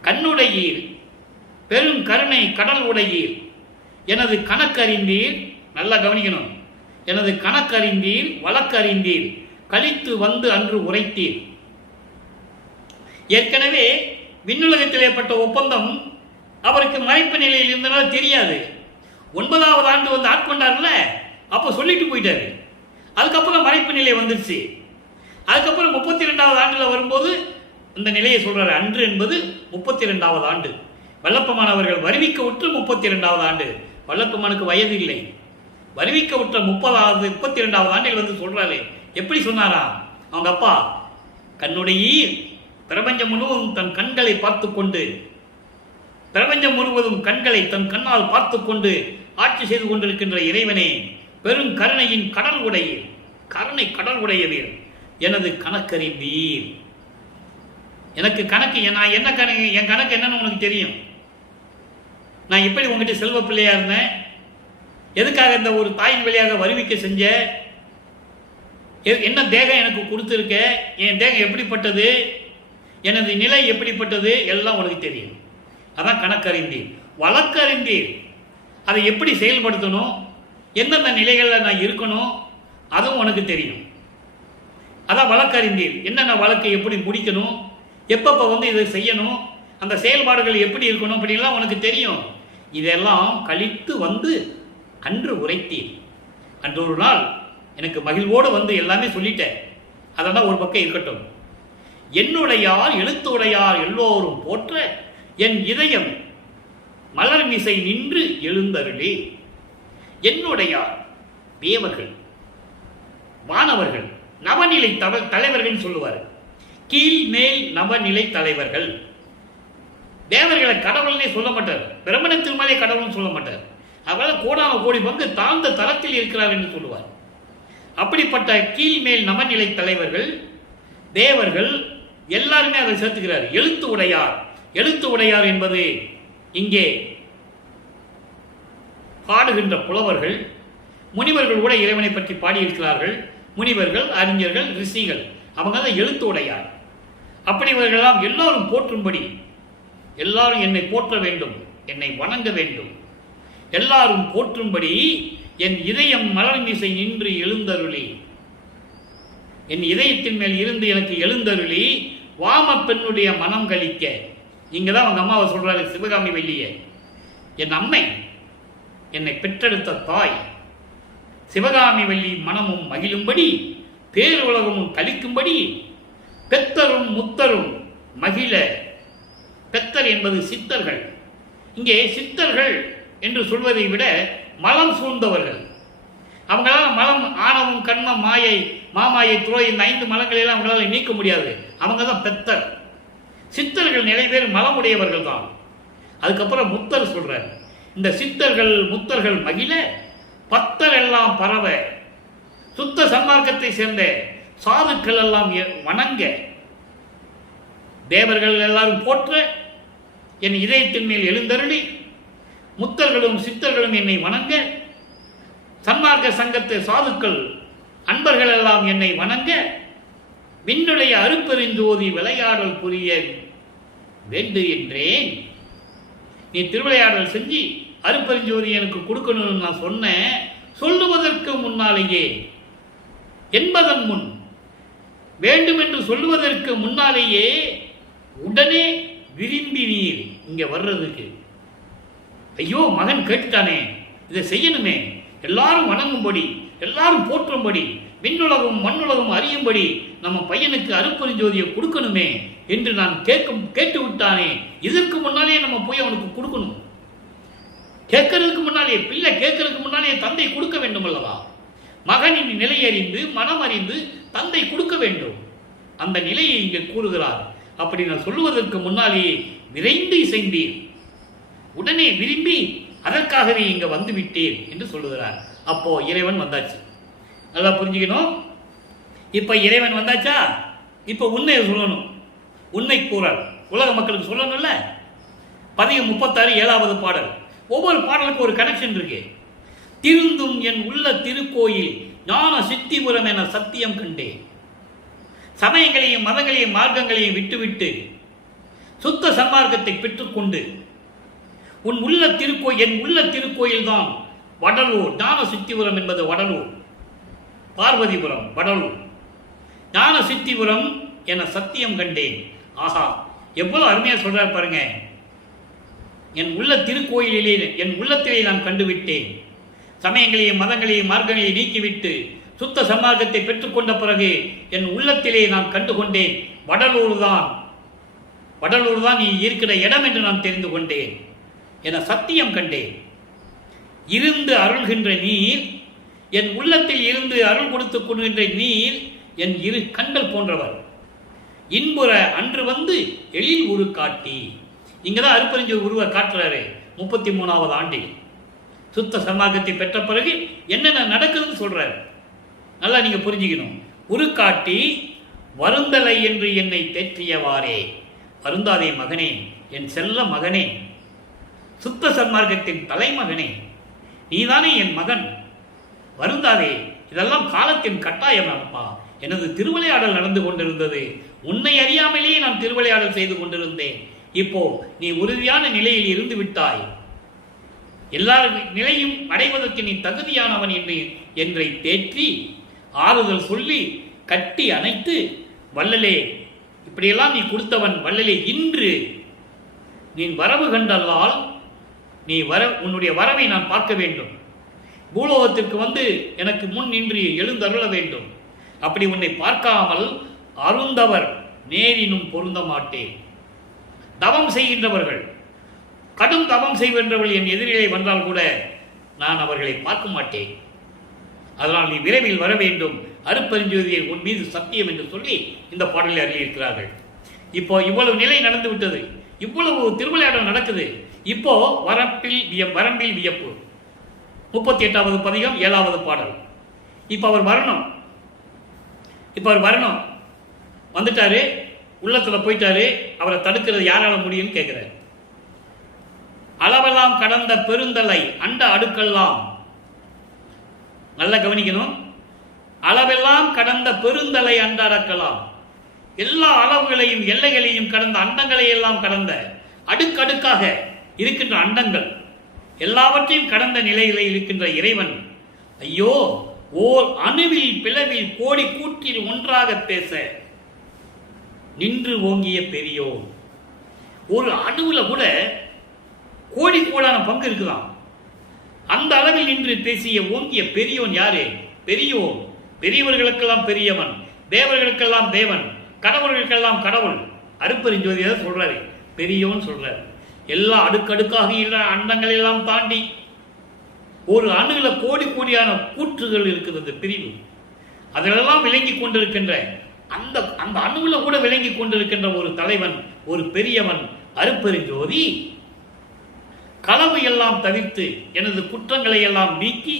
கண்ணுடையீர் பெரும் கருணை கடல் உடையீர், எனது கணக்கறிந்தீர். நல்லா கவனிக்கணும், எனது கணக்கறிந்தீர் வழக்கறிந்தீர், கழித்து வந்து அன்று உரைத்தீர். ஏற்கனவே விண்ணுலகத்தில் ஏற்பட்ட ஒப்பந்தம் அவருக்கு மறைப்பு நிலையில் இருந்தனால தெரியாது. 9வது ஆண்டு ஆட்கொண்டார்ல, அப்ப சொல்லிட்டு போயிட்டாரு. அதுக்கப்புறம் மறைப்பு நிலை வந்துருச்சு. அதுக்கப்புறம் 32வது ஆண்டுல வரும்போது இந்த நிலையை சொல்றாரு. அன்று என்பது 32வது ஆண்டு. வல்லப்பமான் அவர்கள் வருவிக்க உற்ற 32வது ஆண்டு. வல்லப்பமானுக்கு வயது இல்லை, வருவிக்க உற்ற 32வது ஆண்டில் சொல்றாரு. எப்படி சொன்னாரா? அவங்க அப்பா கண்ணுடைய பிரபஞ்சம் முழுவதும் தன் கண்களை பார்த்து கொண்டு, பிரபஞ்சம் முழுவதும் கண்களை தன் கண்ணால் பார்த்து கொண்டு ஆட்சி செய்து கொண்டிருக்கின்ற இறைவனே, பெரும் கருணையின் கடல் உடையீர், கருணை கடல் உடையவீர், எனது கணக்கறிந்தீர். எனக்கு கணக்கு, நான் என்ன கணக்கு, என் கணக்கு என்னன்னு உனக்கு தெரியும். நான் எப்படி உங்ககிட்ட செல்வ பிள்ளையா இருந்தேன், எதுக்காக இந்த ஒரு தாயின் வழியாக வருவிக்க செஞ்ச, என்ன தேகம் எனக்கு கொடுத்துருக்க, என் தேகம் எப்படிப்பட்டது, எனது நிலை எப்படிப்பட்டது, எல்லாம் உனக்கு தெரியும். அதான் கணக்கறிந்தீர். வழக்கறிந்தீர், அதை எப்படி செயல்படுத்தணும், எந்தெந்த நிலைகளில் நான் இருக்கணும், அதுவும் உனக்கு தெரியும். அதான் வழக்கறிந்தீர். என்னென்ன வழக்கை எப்படி முடிக்கணும், எப்பப்போ இதை செய்யணும், அந்த செயல்பாடுகள் எப்படி இருக்கணும், அப்படின்லாம் உனக்கு தெரியும். இதெல்லாம் கழித்து வந்து அன்று உரைத்தீர். அன்று ஒரு நாள் எனக்கு மகிழ்வோடு எல்லாமே சொல்லிட்டேன். அதெல்லாம் ஒரு பக்கம் இருக்கட்டும். என்னுடையார் எழுத்துடையார் எல்லோரும் போற்ற என் இதயம் மலர் மிசை நின்று எழுந்தருளே. என்னுடையார் தேவர்கள், வானவர்கள், நவநிலை தலைவர்கள் சொல்லுவார். கீழ் மேல் நவநிலை தலைவர்கள். தேவர்களை கடவுள்னே சொல்ல மாட்டார், பிரமணத்தின் மேலே கடவுள்னு சொல்ல மாட்டார். அவரால் கோடான கோடி பங்கு தாழ்ந்த தரத்தில் இருக்கிறார் என்று சொல்லுவார். அப்படிப்பட்ட கீழ் மேல் நவநிலை தலைவர்கள், தேவர்கள் எல்லாருமே அதை சேர்த்துக்கிறார். எழுத்து உடையார், எழுத்து உடையார் என்பது இங்கே பாடுகின்ற புலவர்கள், முனிவர்கள் கூட இறைவனை பற்றி பாடியிருக்கிறார்கள். முனிவர்கள், அறிஞர்கள், ரிஷிகள், அவங்க தான் எழுத்து உடையார். அப்படி இவர்களெல்லாம் எல்லாரும் போற்றும்படி, எல்லாரும் என்னை போற்ற வேண்டும், என்னை வணங்க வேண்டும், எல்லாரும் போற்றும்படி என் இதயம் மலர் மீசை நின்று எழுந்தருளி, என் இதயத்தின் மேல் இருந்து எனக்கு எழுந்தருளி வாம பெண்ணுடைய மனம் கழிக்க. இங்கதான் அவங்க அம்மாவை சொல்றாரு, சிவகாமி வெள்ளிய. என் அம்மை, என்னை பெற்றெடுத்த தாய் சிவகாமி வெள்ளி மனமும் மகிழும்படி, பேருலகமும் கழிக்கும்படி, பெத்தரும் முத்தரும் மகிழ. பெத்தர் என்பது சித்தர்கள். இங்கே சித்தர்கள் என்று சொல்வதை விட மலம் சூழ்ந்தவர்கள். அவங்களால மலம், ஆணவம், கண்மம், மாயை, மாமாயை, துரோய், இந்த 5 மலங்களெல்லாம் அவங்களால நீக்க முடியாது. அவங்க தான் பெத்தர். சித்தர்கள் நிறைய பேர் மலமுடையவர்கள் தான். அதுக்கப்புறம் முத்தர் சொல்றார், இந்த சித்தர்கள் முத்தர்கள் மகிழ பக்தர் எல்லாம் பரவ சுத்த சன்மார்க்கத்தை சேர்ந்த சாதுக்கள் எல்லாம் வணங்க தேவர்கள் எல்லாரும் போற்ற என் இதயத்தின் மேல் எழுந்தருளி முத்தர்களும் சித்தர்களும் என்னை வணங்க சன்மார்க்க சங்கத்து சாதுக்கள் அன்பர்கள் எல்லாம் என்னை வணங்க விண்ணுடைய அருப்பெருஞ்சோதி விளையாடல் புரிய வேண்டு என்றேன். நீ திருவிளையாடல் செஞ்சு அருப்பெருஞ்சோதி எனக்கு கொடுக்கணும்னு நான் சொன்னேன். சொல்லுவதற்கு முன்னாலேயே என்பதன் முன் வேண்டும் என்று சொல்லுவதற்கு முன்னாலேயே உடனே விரும்பி நீர் இங்க வர்றதுக்கு. ஐயோ மகன் கேட்டுட்டானே, இதை செய்யணுமே, எல்லாரும் வணங்கும்படி எல்லாரும் போற்றும்படி விண்ணுலகம் மண்ணுலகம் அறியும்படி நம்ம பையனுக்கு அருப்பெருஞ்சோதியை கொடுக்கணுமே என்று நான் கேட்டு விட்டானே, இதற்கு முன்னாலே நம்ம போய் அவனுக்கு கொடுக்கணும். கேட்கறதுக்கு முன்னாலே பிள்ளை கேட்கறதுக்கு முன்னாலே தந்தை கொடுக்க வேண்டும் அல்லவா? மகனின் நிலை அறிந்து மனம் அறிந்து தந்தை கொடுக்க வேண்டும். அந்த நிலையை இங்கே கூறுகிறார். அப்படி நான் சொல்லுவதற்கு முன்னாலேயே விரைந்து இசைந்தீர், உடனே விரும்பி அதற்காகவே இங்க வந்து விட்டீர் என்று சொல்லுகிறார். அப்போ இறைவன் வந்தாச்சு. நல்லா புரிஞ்சுக்கணும். இப்ப இறைவன் வந்தாச்சா, இப்ப உண்மையை சொல்லணும். உண்மை கூறல் உலக மக்களுக்கு சொல்லணும்ல. பதிகம் 36 7வது பாடல். ஒவ்வொரு பாடலுக்கு ஒரு கனெக்ஷன் இருக்கு. திருந்தும் என் உள்ள திருக்கோயில் ஞான சித்திபுரம் என சத்தியம் கண்டேன். சமயங்களையும் மதங்களையும் மார்க்கங்களையும் விட்டுவிட்டு சுத்த சன்மார்க்கத்தை பெற்றுக்கொண்டு உன் உள்ள திருக்கோயில் என் உள்ள திருக்கோயில் தான் வடலூர். ஞான சித்திபுரம் என்பது வடலூர், பார்வதிபுரம் வடலூர். ஞான சித்திபுரம் என சத்தியம் கண்டேன். ஆஹா, எவ்வளவு அருமையா சொல்றார் பாருங்க. என் உள்ள திருக்கோயிலிலே என் உள்ளத்திலே நான் கண்டுவிட்டேன். சமயங்களையும் மதங்களையும் மார்க்கங்களையும் நீக்கிவிட்டு சுத்த சன்மார்க்கத்தை பெற்றுக்கொண்ட பிறகு என் உள்ளத்திலே நான் கண்டுகொண்டேன். வடலூர் தான் நீ இருக்கிற இடம் என்று நான் தெரிந்து கொண்டேன் என சத்தியம் கண்டேன். இருந்து அருள்கின்ற நீர், என் உள்ளத்தில் இருந்து அருள் கொடுத்துக் கொள்கின்ற நீர் என் இரு கண்கள் போன்றவர். இன்புற அன்று வந்து எழில் உரு காட்டி. இங்கதான் அருப்பெருஞ்சோதி உருவ காட்டுறாரு 33வது ஆண்டில். சுத்த சன்மார்க்கத்தை பெற்ற பிறகு என்னென்ன நடக்குதுன்னு சொல்றாரு. நல்லா நீங்க புரிஞ்சுக்கணும். உருக்காட்டி வருந்தலை என்று என்னை தேற்றியவாறே. வருந்தாதே மகனே, என் செல்ல மகனே, சுத்த சன்மார்க்கத்தின் தலைமகனே, நீதானே என் மகன், வருந்தாதே. இதெல்லாம் காலத்தின் கட்டாயம் அப்பா. எனது திருவிளையாடல் நடந்து கொண்டிருந்தது. உன்னை அறியாமலேயே நான் திருவிளையாடல் செய்து கொண்டிருந்தேன். இப்போ நீ உறுதியான நிலையில் இருந்து விட்டாய். எல்லா நிலையும் அடைவதற்கு நீ தகுதியானவன் என்று என்னை தேற்றி ஆறுதல் சொல்லி கட்டி அணைத்து, வள்ளலே இப்படியெல்லாம் நீ கொடுத்தவன் வள்ளலே, இன்று நீ வரவு கண்டல்லால் நீ உன்னுடைய வரவை நான் பார்க்க வேண்டும். பூலோகத்திற்கு வந்து எனக்கு முன் நின்று எழுந்தருள வேண்டும். அப்படி உன்னை பார்க்காமல் அருந்தவர் நேரினும் பொருந்த மாட்டேன். தவம் செய்கின்றவர்கள், கடும் தவம் செய்கின்றவர்கள் என் எதிரிலே வந்தால் கூட நான் அவர்களை பார்க்க மாட்டேன். அதனால் நீ விரைவில் வர வேண்டும். அருப்பெருஞ்சோதியை உன் மீது சத்தியம் என்று சொல்லி இந்த பாடலில் அருளியிருக்கிறார்கள். இப்போ இவ்வளவு நிலை நடந்து விட்டது, இவ்வளவு திருவிளையாடல் நடக்குது. இப்போ வரம்பில் வியப்பு 38வது பதிகம் 7வது பாடல். இப்போ அவர் வரணும். வந்துட்டாரு, உள்ளத்துல போயிட்டாரு. அவரை தடுக்கிறது யாரால முடியும்னு கேட்கிறார். அளவெல்லாம் கடந்த பெருந்தலை அண்ட அடுக்கெல்லாம், நல்லா கவனிக்கணும். அளவெல்லாம் கடந்த பெருந்தலை அண்ட அடக்கலாம், எல்லா அளவுகளையும் எல்லைகளையும் கடந்த அண்டங்களை எல்லாம் கடந்த அடுக்கடுக்காக இருக்கின்ற அண்டங்கள் எல்லாவற்றையும் கடந்த நிலையிலே இருக்கின்ற இறைவன், ஐயோ ஓர் அணுவில் பிளவில் கோடி கூற்றில் ஒன்றாக பேச நின்று ஓங்கிய பெரியோன். ஒரு அணுவுல கூட கோடி கோடான பங்கு இருக்குதான். அந்த அளவில் நின்று பேசிய ஓங்கிய பெரியோன் யாரு? பெரியோன், பெரியவர்களுக்கெல்லாம் பெரியவன், தேவர்களுக்கெல்லாம் தேவன், கடவுள்களுக்கெல்லாம் கடவுள். அருப்பெருஞ்சோதியை சொல்றாரு, பெரியோன் சொல்றாரு. எல்லா அடுக்கடுக்காக அண்டங்கள் எல்லாம் தாண்டி ஒரு அணுல கோடி கோடியான கூற்றுகள் இருக்கிறது, பிரிவு. அதிலெல்லாம் விளங்கி கொண்டிருக்கின்ற அந்த அணுவில் கூட விளங்கி கொண்டிருக்கின்ற ஒரு தலைவன் ஒரு பெரியவன் அருட்பெருஞ்சோதி களவு எல்லாம் தவிர்த்து எனது குற்றங்களை எல்லாம் நீக்கி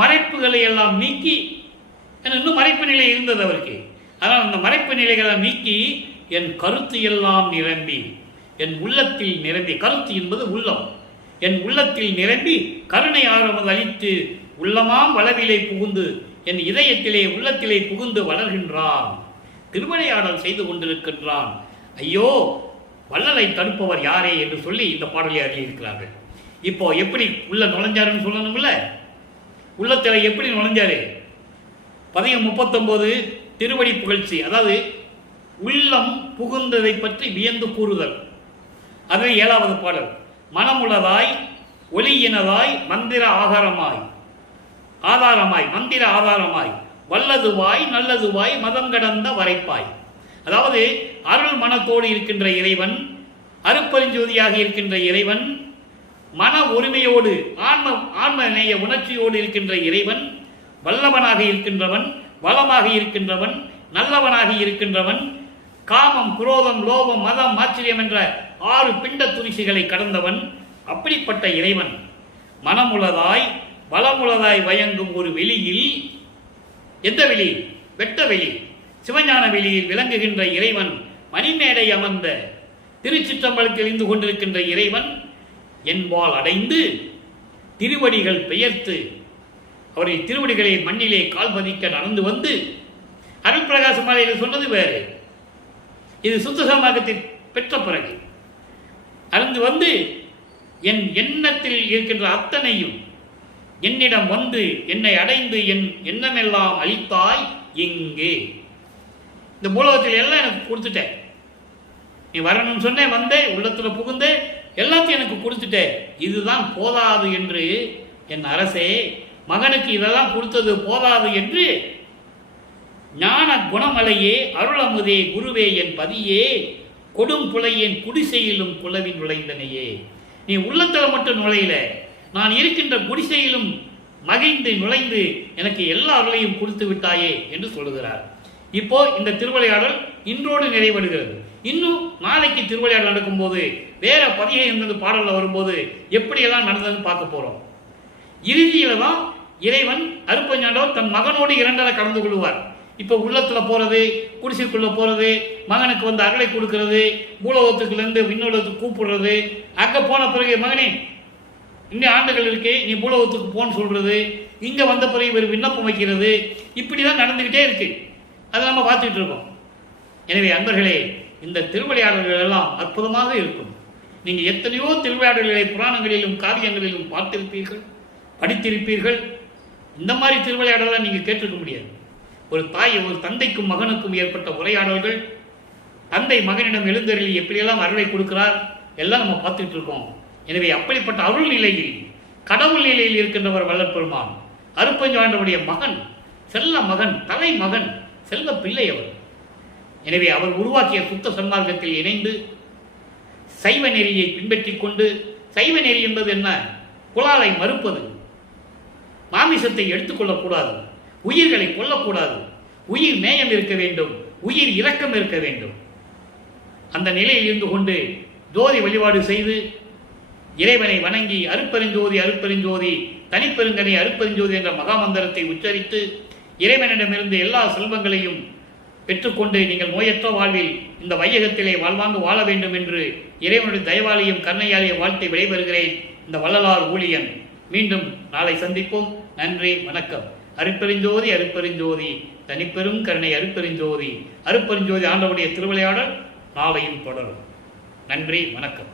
மறைப்புகளை எல்லாம் நீக்கி, இன்னும் மறைப்பு நிலை இருந்தது அவருக்கு. ஆனால் அந்த மறைப்பு நிலைகளை நீக்கி என் கருத்து எல்லாம் நிரம்பி, என் உள்ளத்தில் நிரம்பி, கருத்து என்பது உள்ளம், என் உள்ளத்தில் நிரம்பி கருணை ஆரம்பம் அளித்து உள்ளமாம் வளவிலை புகுந்து என் இதயத்திலே உள்ளத்திலே புகுந்து வளர்கின்றான், திருவிளையாடல் செய்து கொண்டிருக்கின்றான். ஐயோ, வள்ளலை தடுப்பவர் யாரே என்று சொல்லி இந்த பாடலை அறியிருக்கிறார்கள். இப்போ எப்படி உள்ள நுழைஞ்சாருன்னு சொல்லணும்ல, உள்ளத்தில் எப்படி நுழைஞ்சாரு? பதிகம் 39 திருவடி புகழ்ச்சி, அதாவது உள்ளம் புகுந்ததை பற்றி வியந்து கூறுதல். அது 7வது பாடல். மனமுளதாய் ஒளியினதாய் மந்திர ஆதாரமாய் வல்லதுவாய் நல்லதுவாய் மதம் கடந்த வரைப்பாய். அதாவது அருள் மனத்தோடு இருக்கின்ற இறைவன், அருட்பெருஞ்சோதியாக இருக்கின்ற இறைவன், மன ஒருமையோடு ஆன்ம நேய உணர்ச்சியோடு இருக்கின்ற இறைவன், வல்லவனாக இருக்கின்றவன், வளமாக இருக்கின்றவன், நல்லவனாக இருக்கின்றவன், காமம் குரோதம் லோபம் மதம் ஆச்சரியம் என்ற 6 பிண்ட துரிசிகளை கடந்தவன். அப்படிப்பட்ட இறைவன் மனமுளதாய் வளமுளதாய் வயங்கும் ஒரு வெளியில், எந்த வெளி? வெட்ட வெளி, சிவஞான வெளியில் விளங்குகின்ற இறைவன், மணிமேடை அமர்ந்த திருச்சிற்றம்பலத்தில் இருந்து கொண்டிருக்கின்ற இறைவன் என்பால் அடைந்து திருவடிகள் பெயர்த்து அவரை திருவடிகளை மண்ணிலே கால் பதிக்க நடந்து வந்து, அருள் பிரகாச மாலையில் சொன்னது வேறு, இது சுத்த சமாகத்தை பெற்ற பிறகு அருந்து வந்து என் எண்ணத்தில் இருக்கின்ற அத்தனையும் என்னிடம் வந்து என்னை அடைந்து என் எண்ணமெல்லாம் அளித்தாய் எங்கே? இந்த மூலகத்தில் எல்லாம் எனக்கு கொடுத்துட்டேன், நீ வரணும்னு சொன்னேன், வந்தேன், உள்ளத்துல புகுந்தேன், எல்லாத்தையும் எனக்கு கொடுத்துட்டேன். இதுதான் போதாது என்று என் அரசே, மகனுக்கு இதெல்லாம் கொடுத்தது போதாது என்று ஞான குணமலையே அருளமுதே குருவே என் பதியே கொடும் புலையேன் குடிசையிலும் குலவின் நுழைந்தனையே. நீ உள்ளத்தில் மட்டும் நுழையில, நான் இருக்கின்ற குடிசையிலும் மகிழ்ந்து நுழைந்து எனக்கு எல்லா அருளையும் கொடுத்து விட்டாயே என்று சொல்லுகிறார். இப்போ இந்த திருவிளையாடல் இன்றோடு நிறைவடைகிறது. இன்னும் நாளைக்கு திருவிளையாடல் நடக்கும்போது வேற பதிகை என்பது பாடலில் வரும்போது எப்படியெல்லாம் நடந்ததுன்னு பார்க்க போறோம். இறுதியில தான் இறைவன் அருட்பெருஞ்சாண்டவர் தன் மகனோடு இரண்டரை கலந்து கொள்வார். இப்போ உள்ளத்துல போறது, குடிசைக்குள்ள போறது, மகனுக்கு வந்து அருளை கொடுக்கிறது, பூலோகத்துக்குள்ள இருந்து விண்ணோலத்துக்கு கூப்பிடுறது, அங்க போன பிறகு மகனே இன்னும் ஆண்டுகள் இருக்கு, நீ பூலோகத்துக்கு போன்னு சொல்றது, இங்க வந்த பிறகு இவர் விண்ணப்பம் வைக்கிறது, இப்படிதான் நடந்துகிட்டே இருக்கு. அதை நம்ம பார்த்துக்கிட்டு இருக்கோம். எனவே அன்பர்களே, இந்த திருவிளையாடல்கள் எல்லாம் அற்புதமாக இருக்கும். நீங்க எத்தனையோ திருவிளையாடல்களை புராணங்களிலும் காவியங்களிலும் பார்த்திருப்பீர்கள், படித்திருப்பீர்கள். இந்த மாதிரி திருவிளையாடலை நீங்க கேட்டிருக்க முடியாது. ஒரு தந்தைக்கும் மகனுக்கும் ஏற்பட்ட உரையாடல்கள், தந்தை மகனிடம் எழுந்தருளி எப்படியெல்லாம் அருளை கொடுக்கிறார், எல்லாம் நம்ம பார்த்துட்டு இருக்கோம். எனவே அப்படிப்பட்ட அருள் நிலையில், கடவுள் நிலையில் இருக்கின்றவர் வள்ளல் பெருமான், அருட்பெருஞ்சாண்டவருடைய மகன், செல்ல மகன், தலை மகன், செல்வ பிள்ளை அவர். எனவே அவர் உருவாக்கிய சுத்த சன்மார்க்கத்தில் இணைந்து சைவ நெறியை பின்பற்றி கொண்டு, சைவ நெறி என்பது என்ன? புலாலை மறுப்பது, மாமிசத்தை எடுத்துக்கொள்ளக்கூடாது, உயிர்களை கொல்லக்கூடாது, உயிர் நேயம் இருக்க வேண்டும், உயிர் இரக்கம் இருக்க வேண்டும். அந்த நிலையில் இருந்து கொண்டு ஜோதி வழிபாடு செய்து இறைவனை வணங்கி அருட்பெருஞ்சோதி அருட்பெருஞ்சோதி தனிப்பெருங்கனை அருட்பெருஞ்சோதி என்ற மகாமந்திரத்தை உச்சரித்து இறைவனிடமிருந்து எல்லா செல்வங்களையும் பெற்றுக்கொண்டு நீங்கள் நோயற்ற வாழ்வில் இந்த வையகத்திலே வாழ்வாங்க வாழ வேண்டும் என்று இறைவனுடைய தயவாலையும் கருணையாலையும் வாழ்த்தை விடைபெறுகிறேன். இந்த வள்ளலார் ஊழியன். மீண்டும் நாளை சந்திப்போம். நன்றி, வணக்கம். அருட்பெருஞ்சோதி அருட்பெருஞ்சோதி தனிப்பெரும் கருணை அருட்பெருஞ்சோதி. அருட்பெருஞ்சோதி ஆண்டவருடைய திருவிளையாடல் நாளையும் தொடரும். நன்றி, வணக்கம்.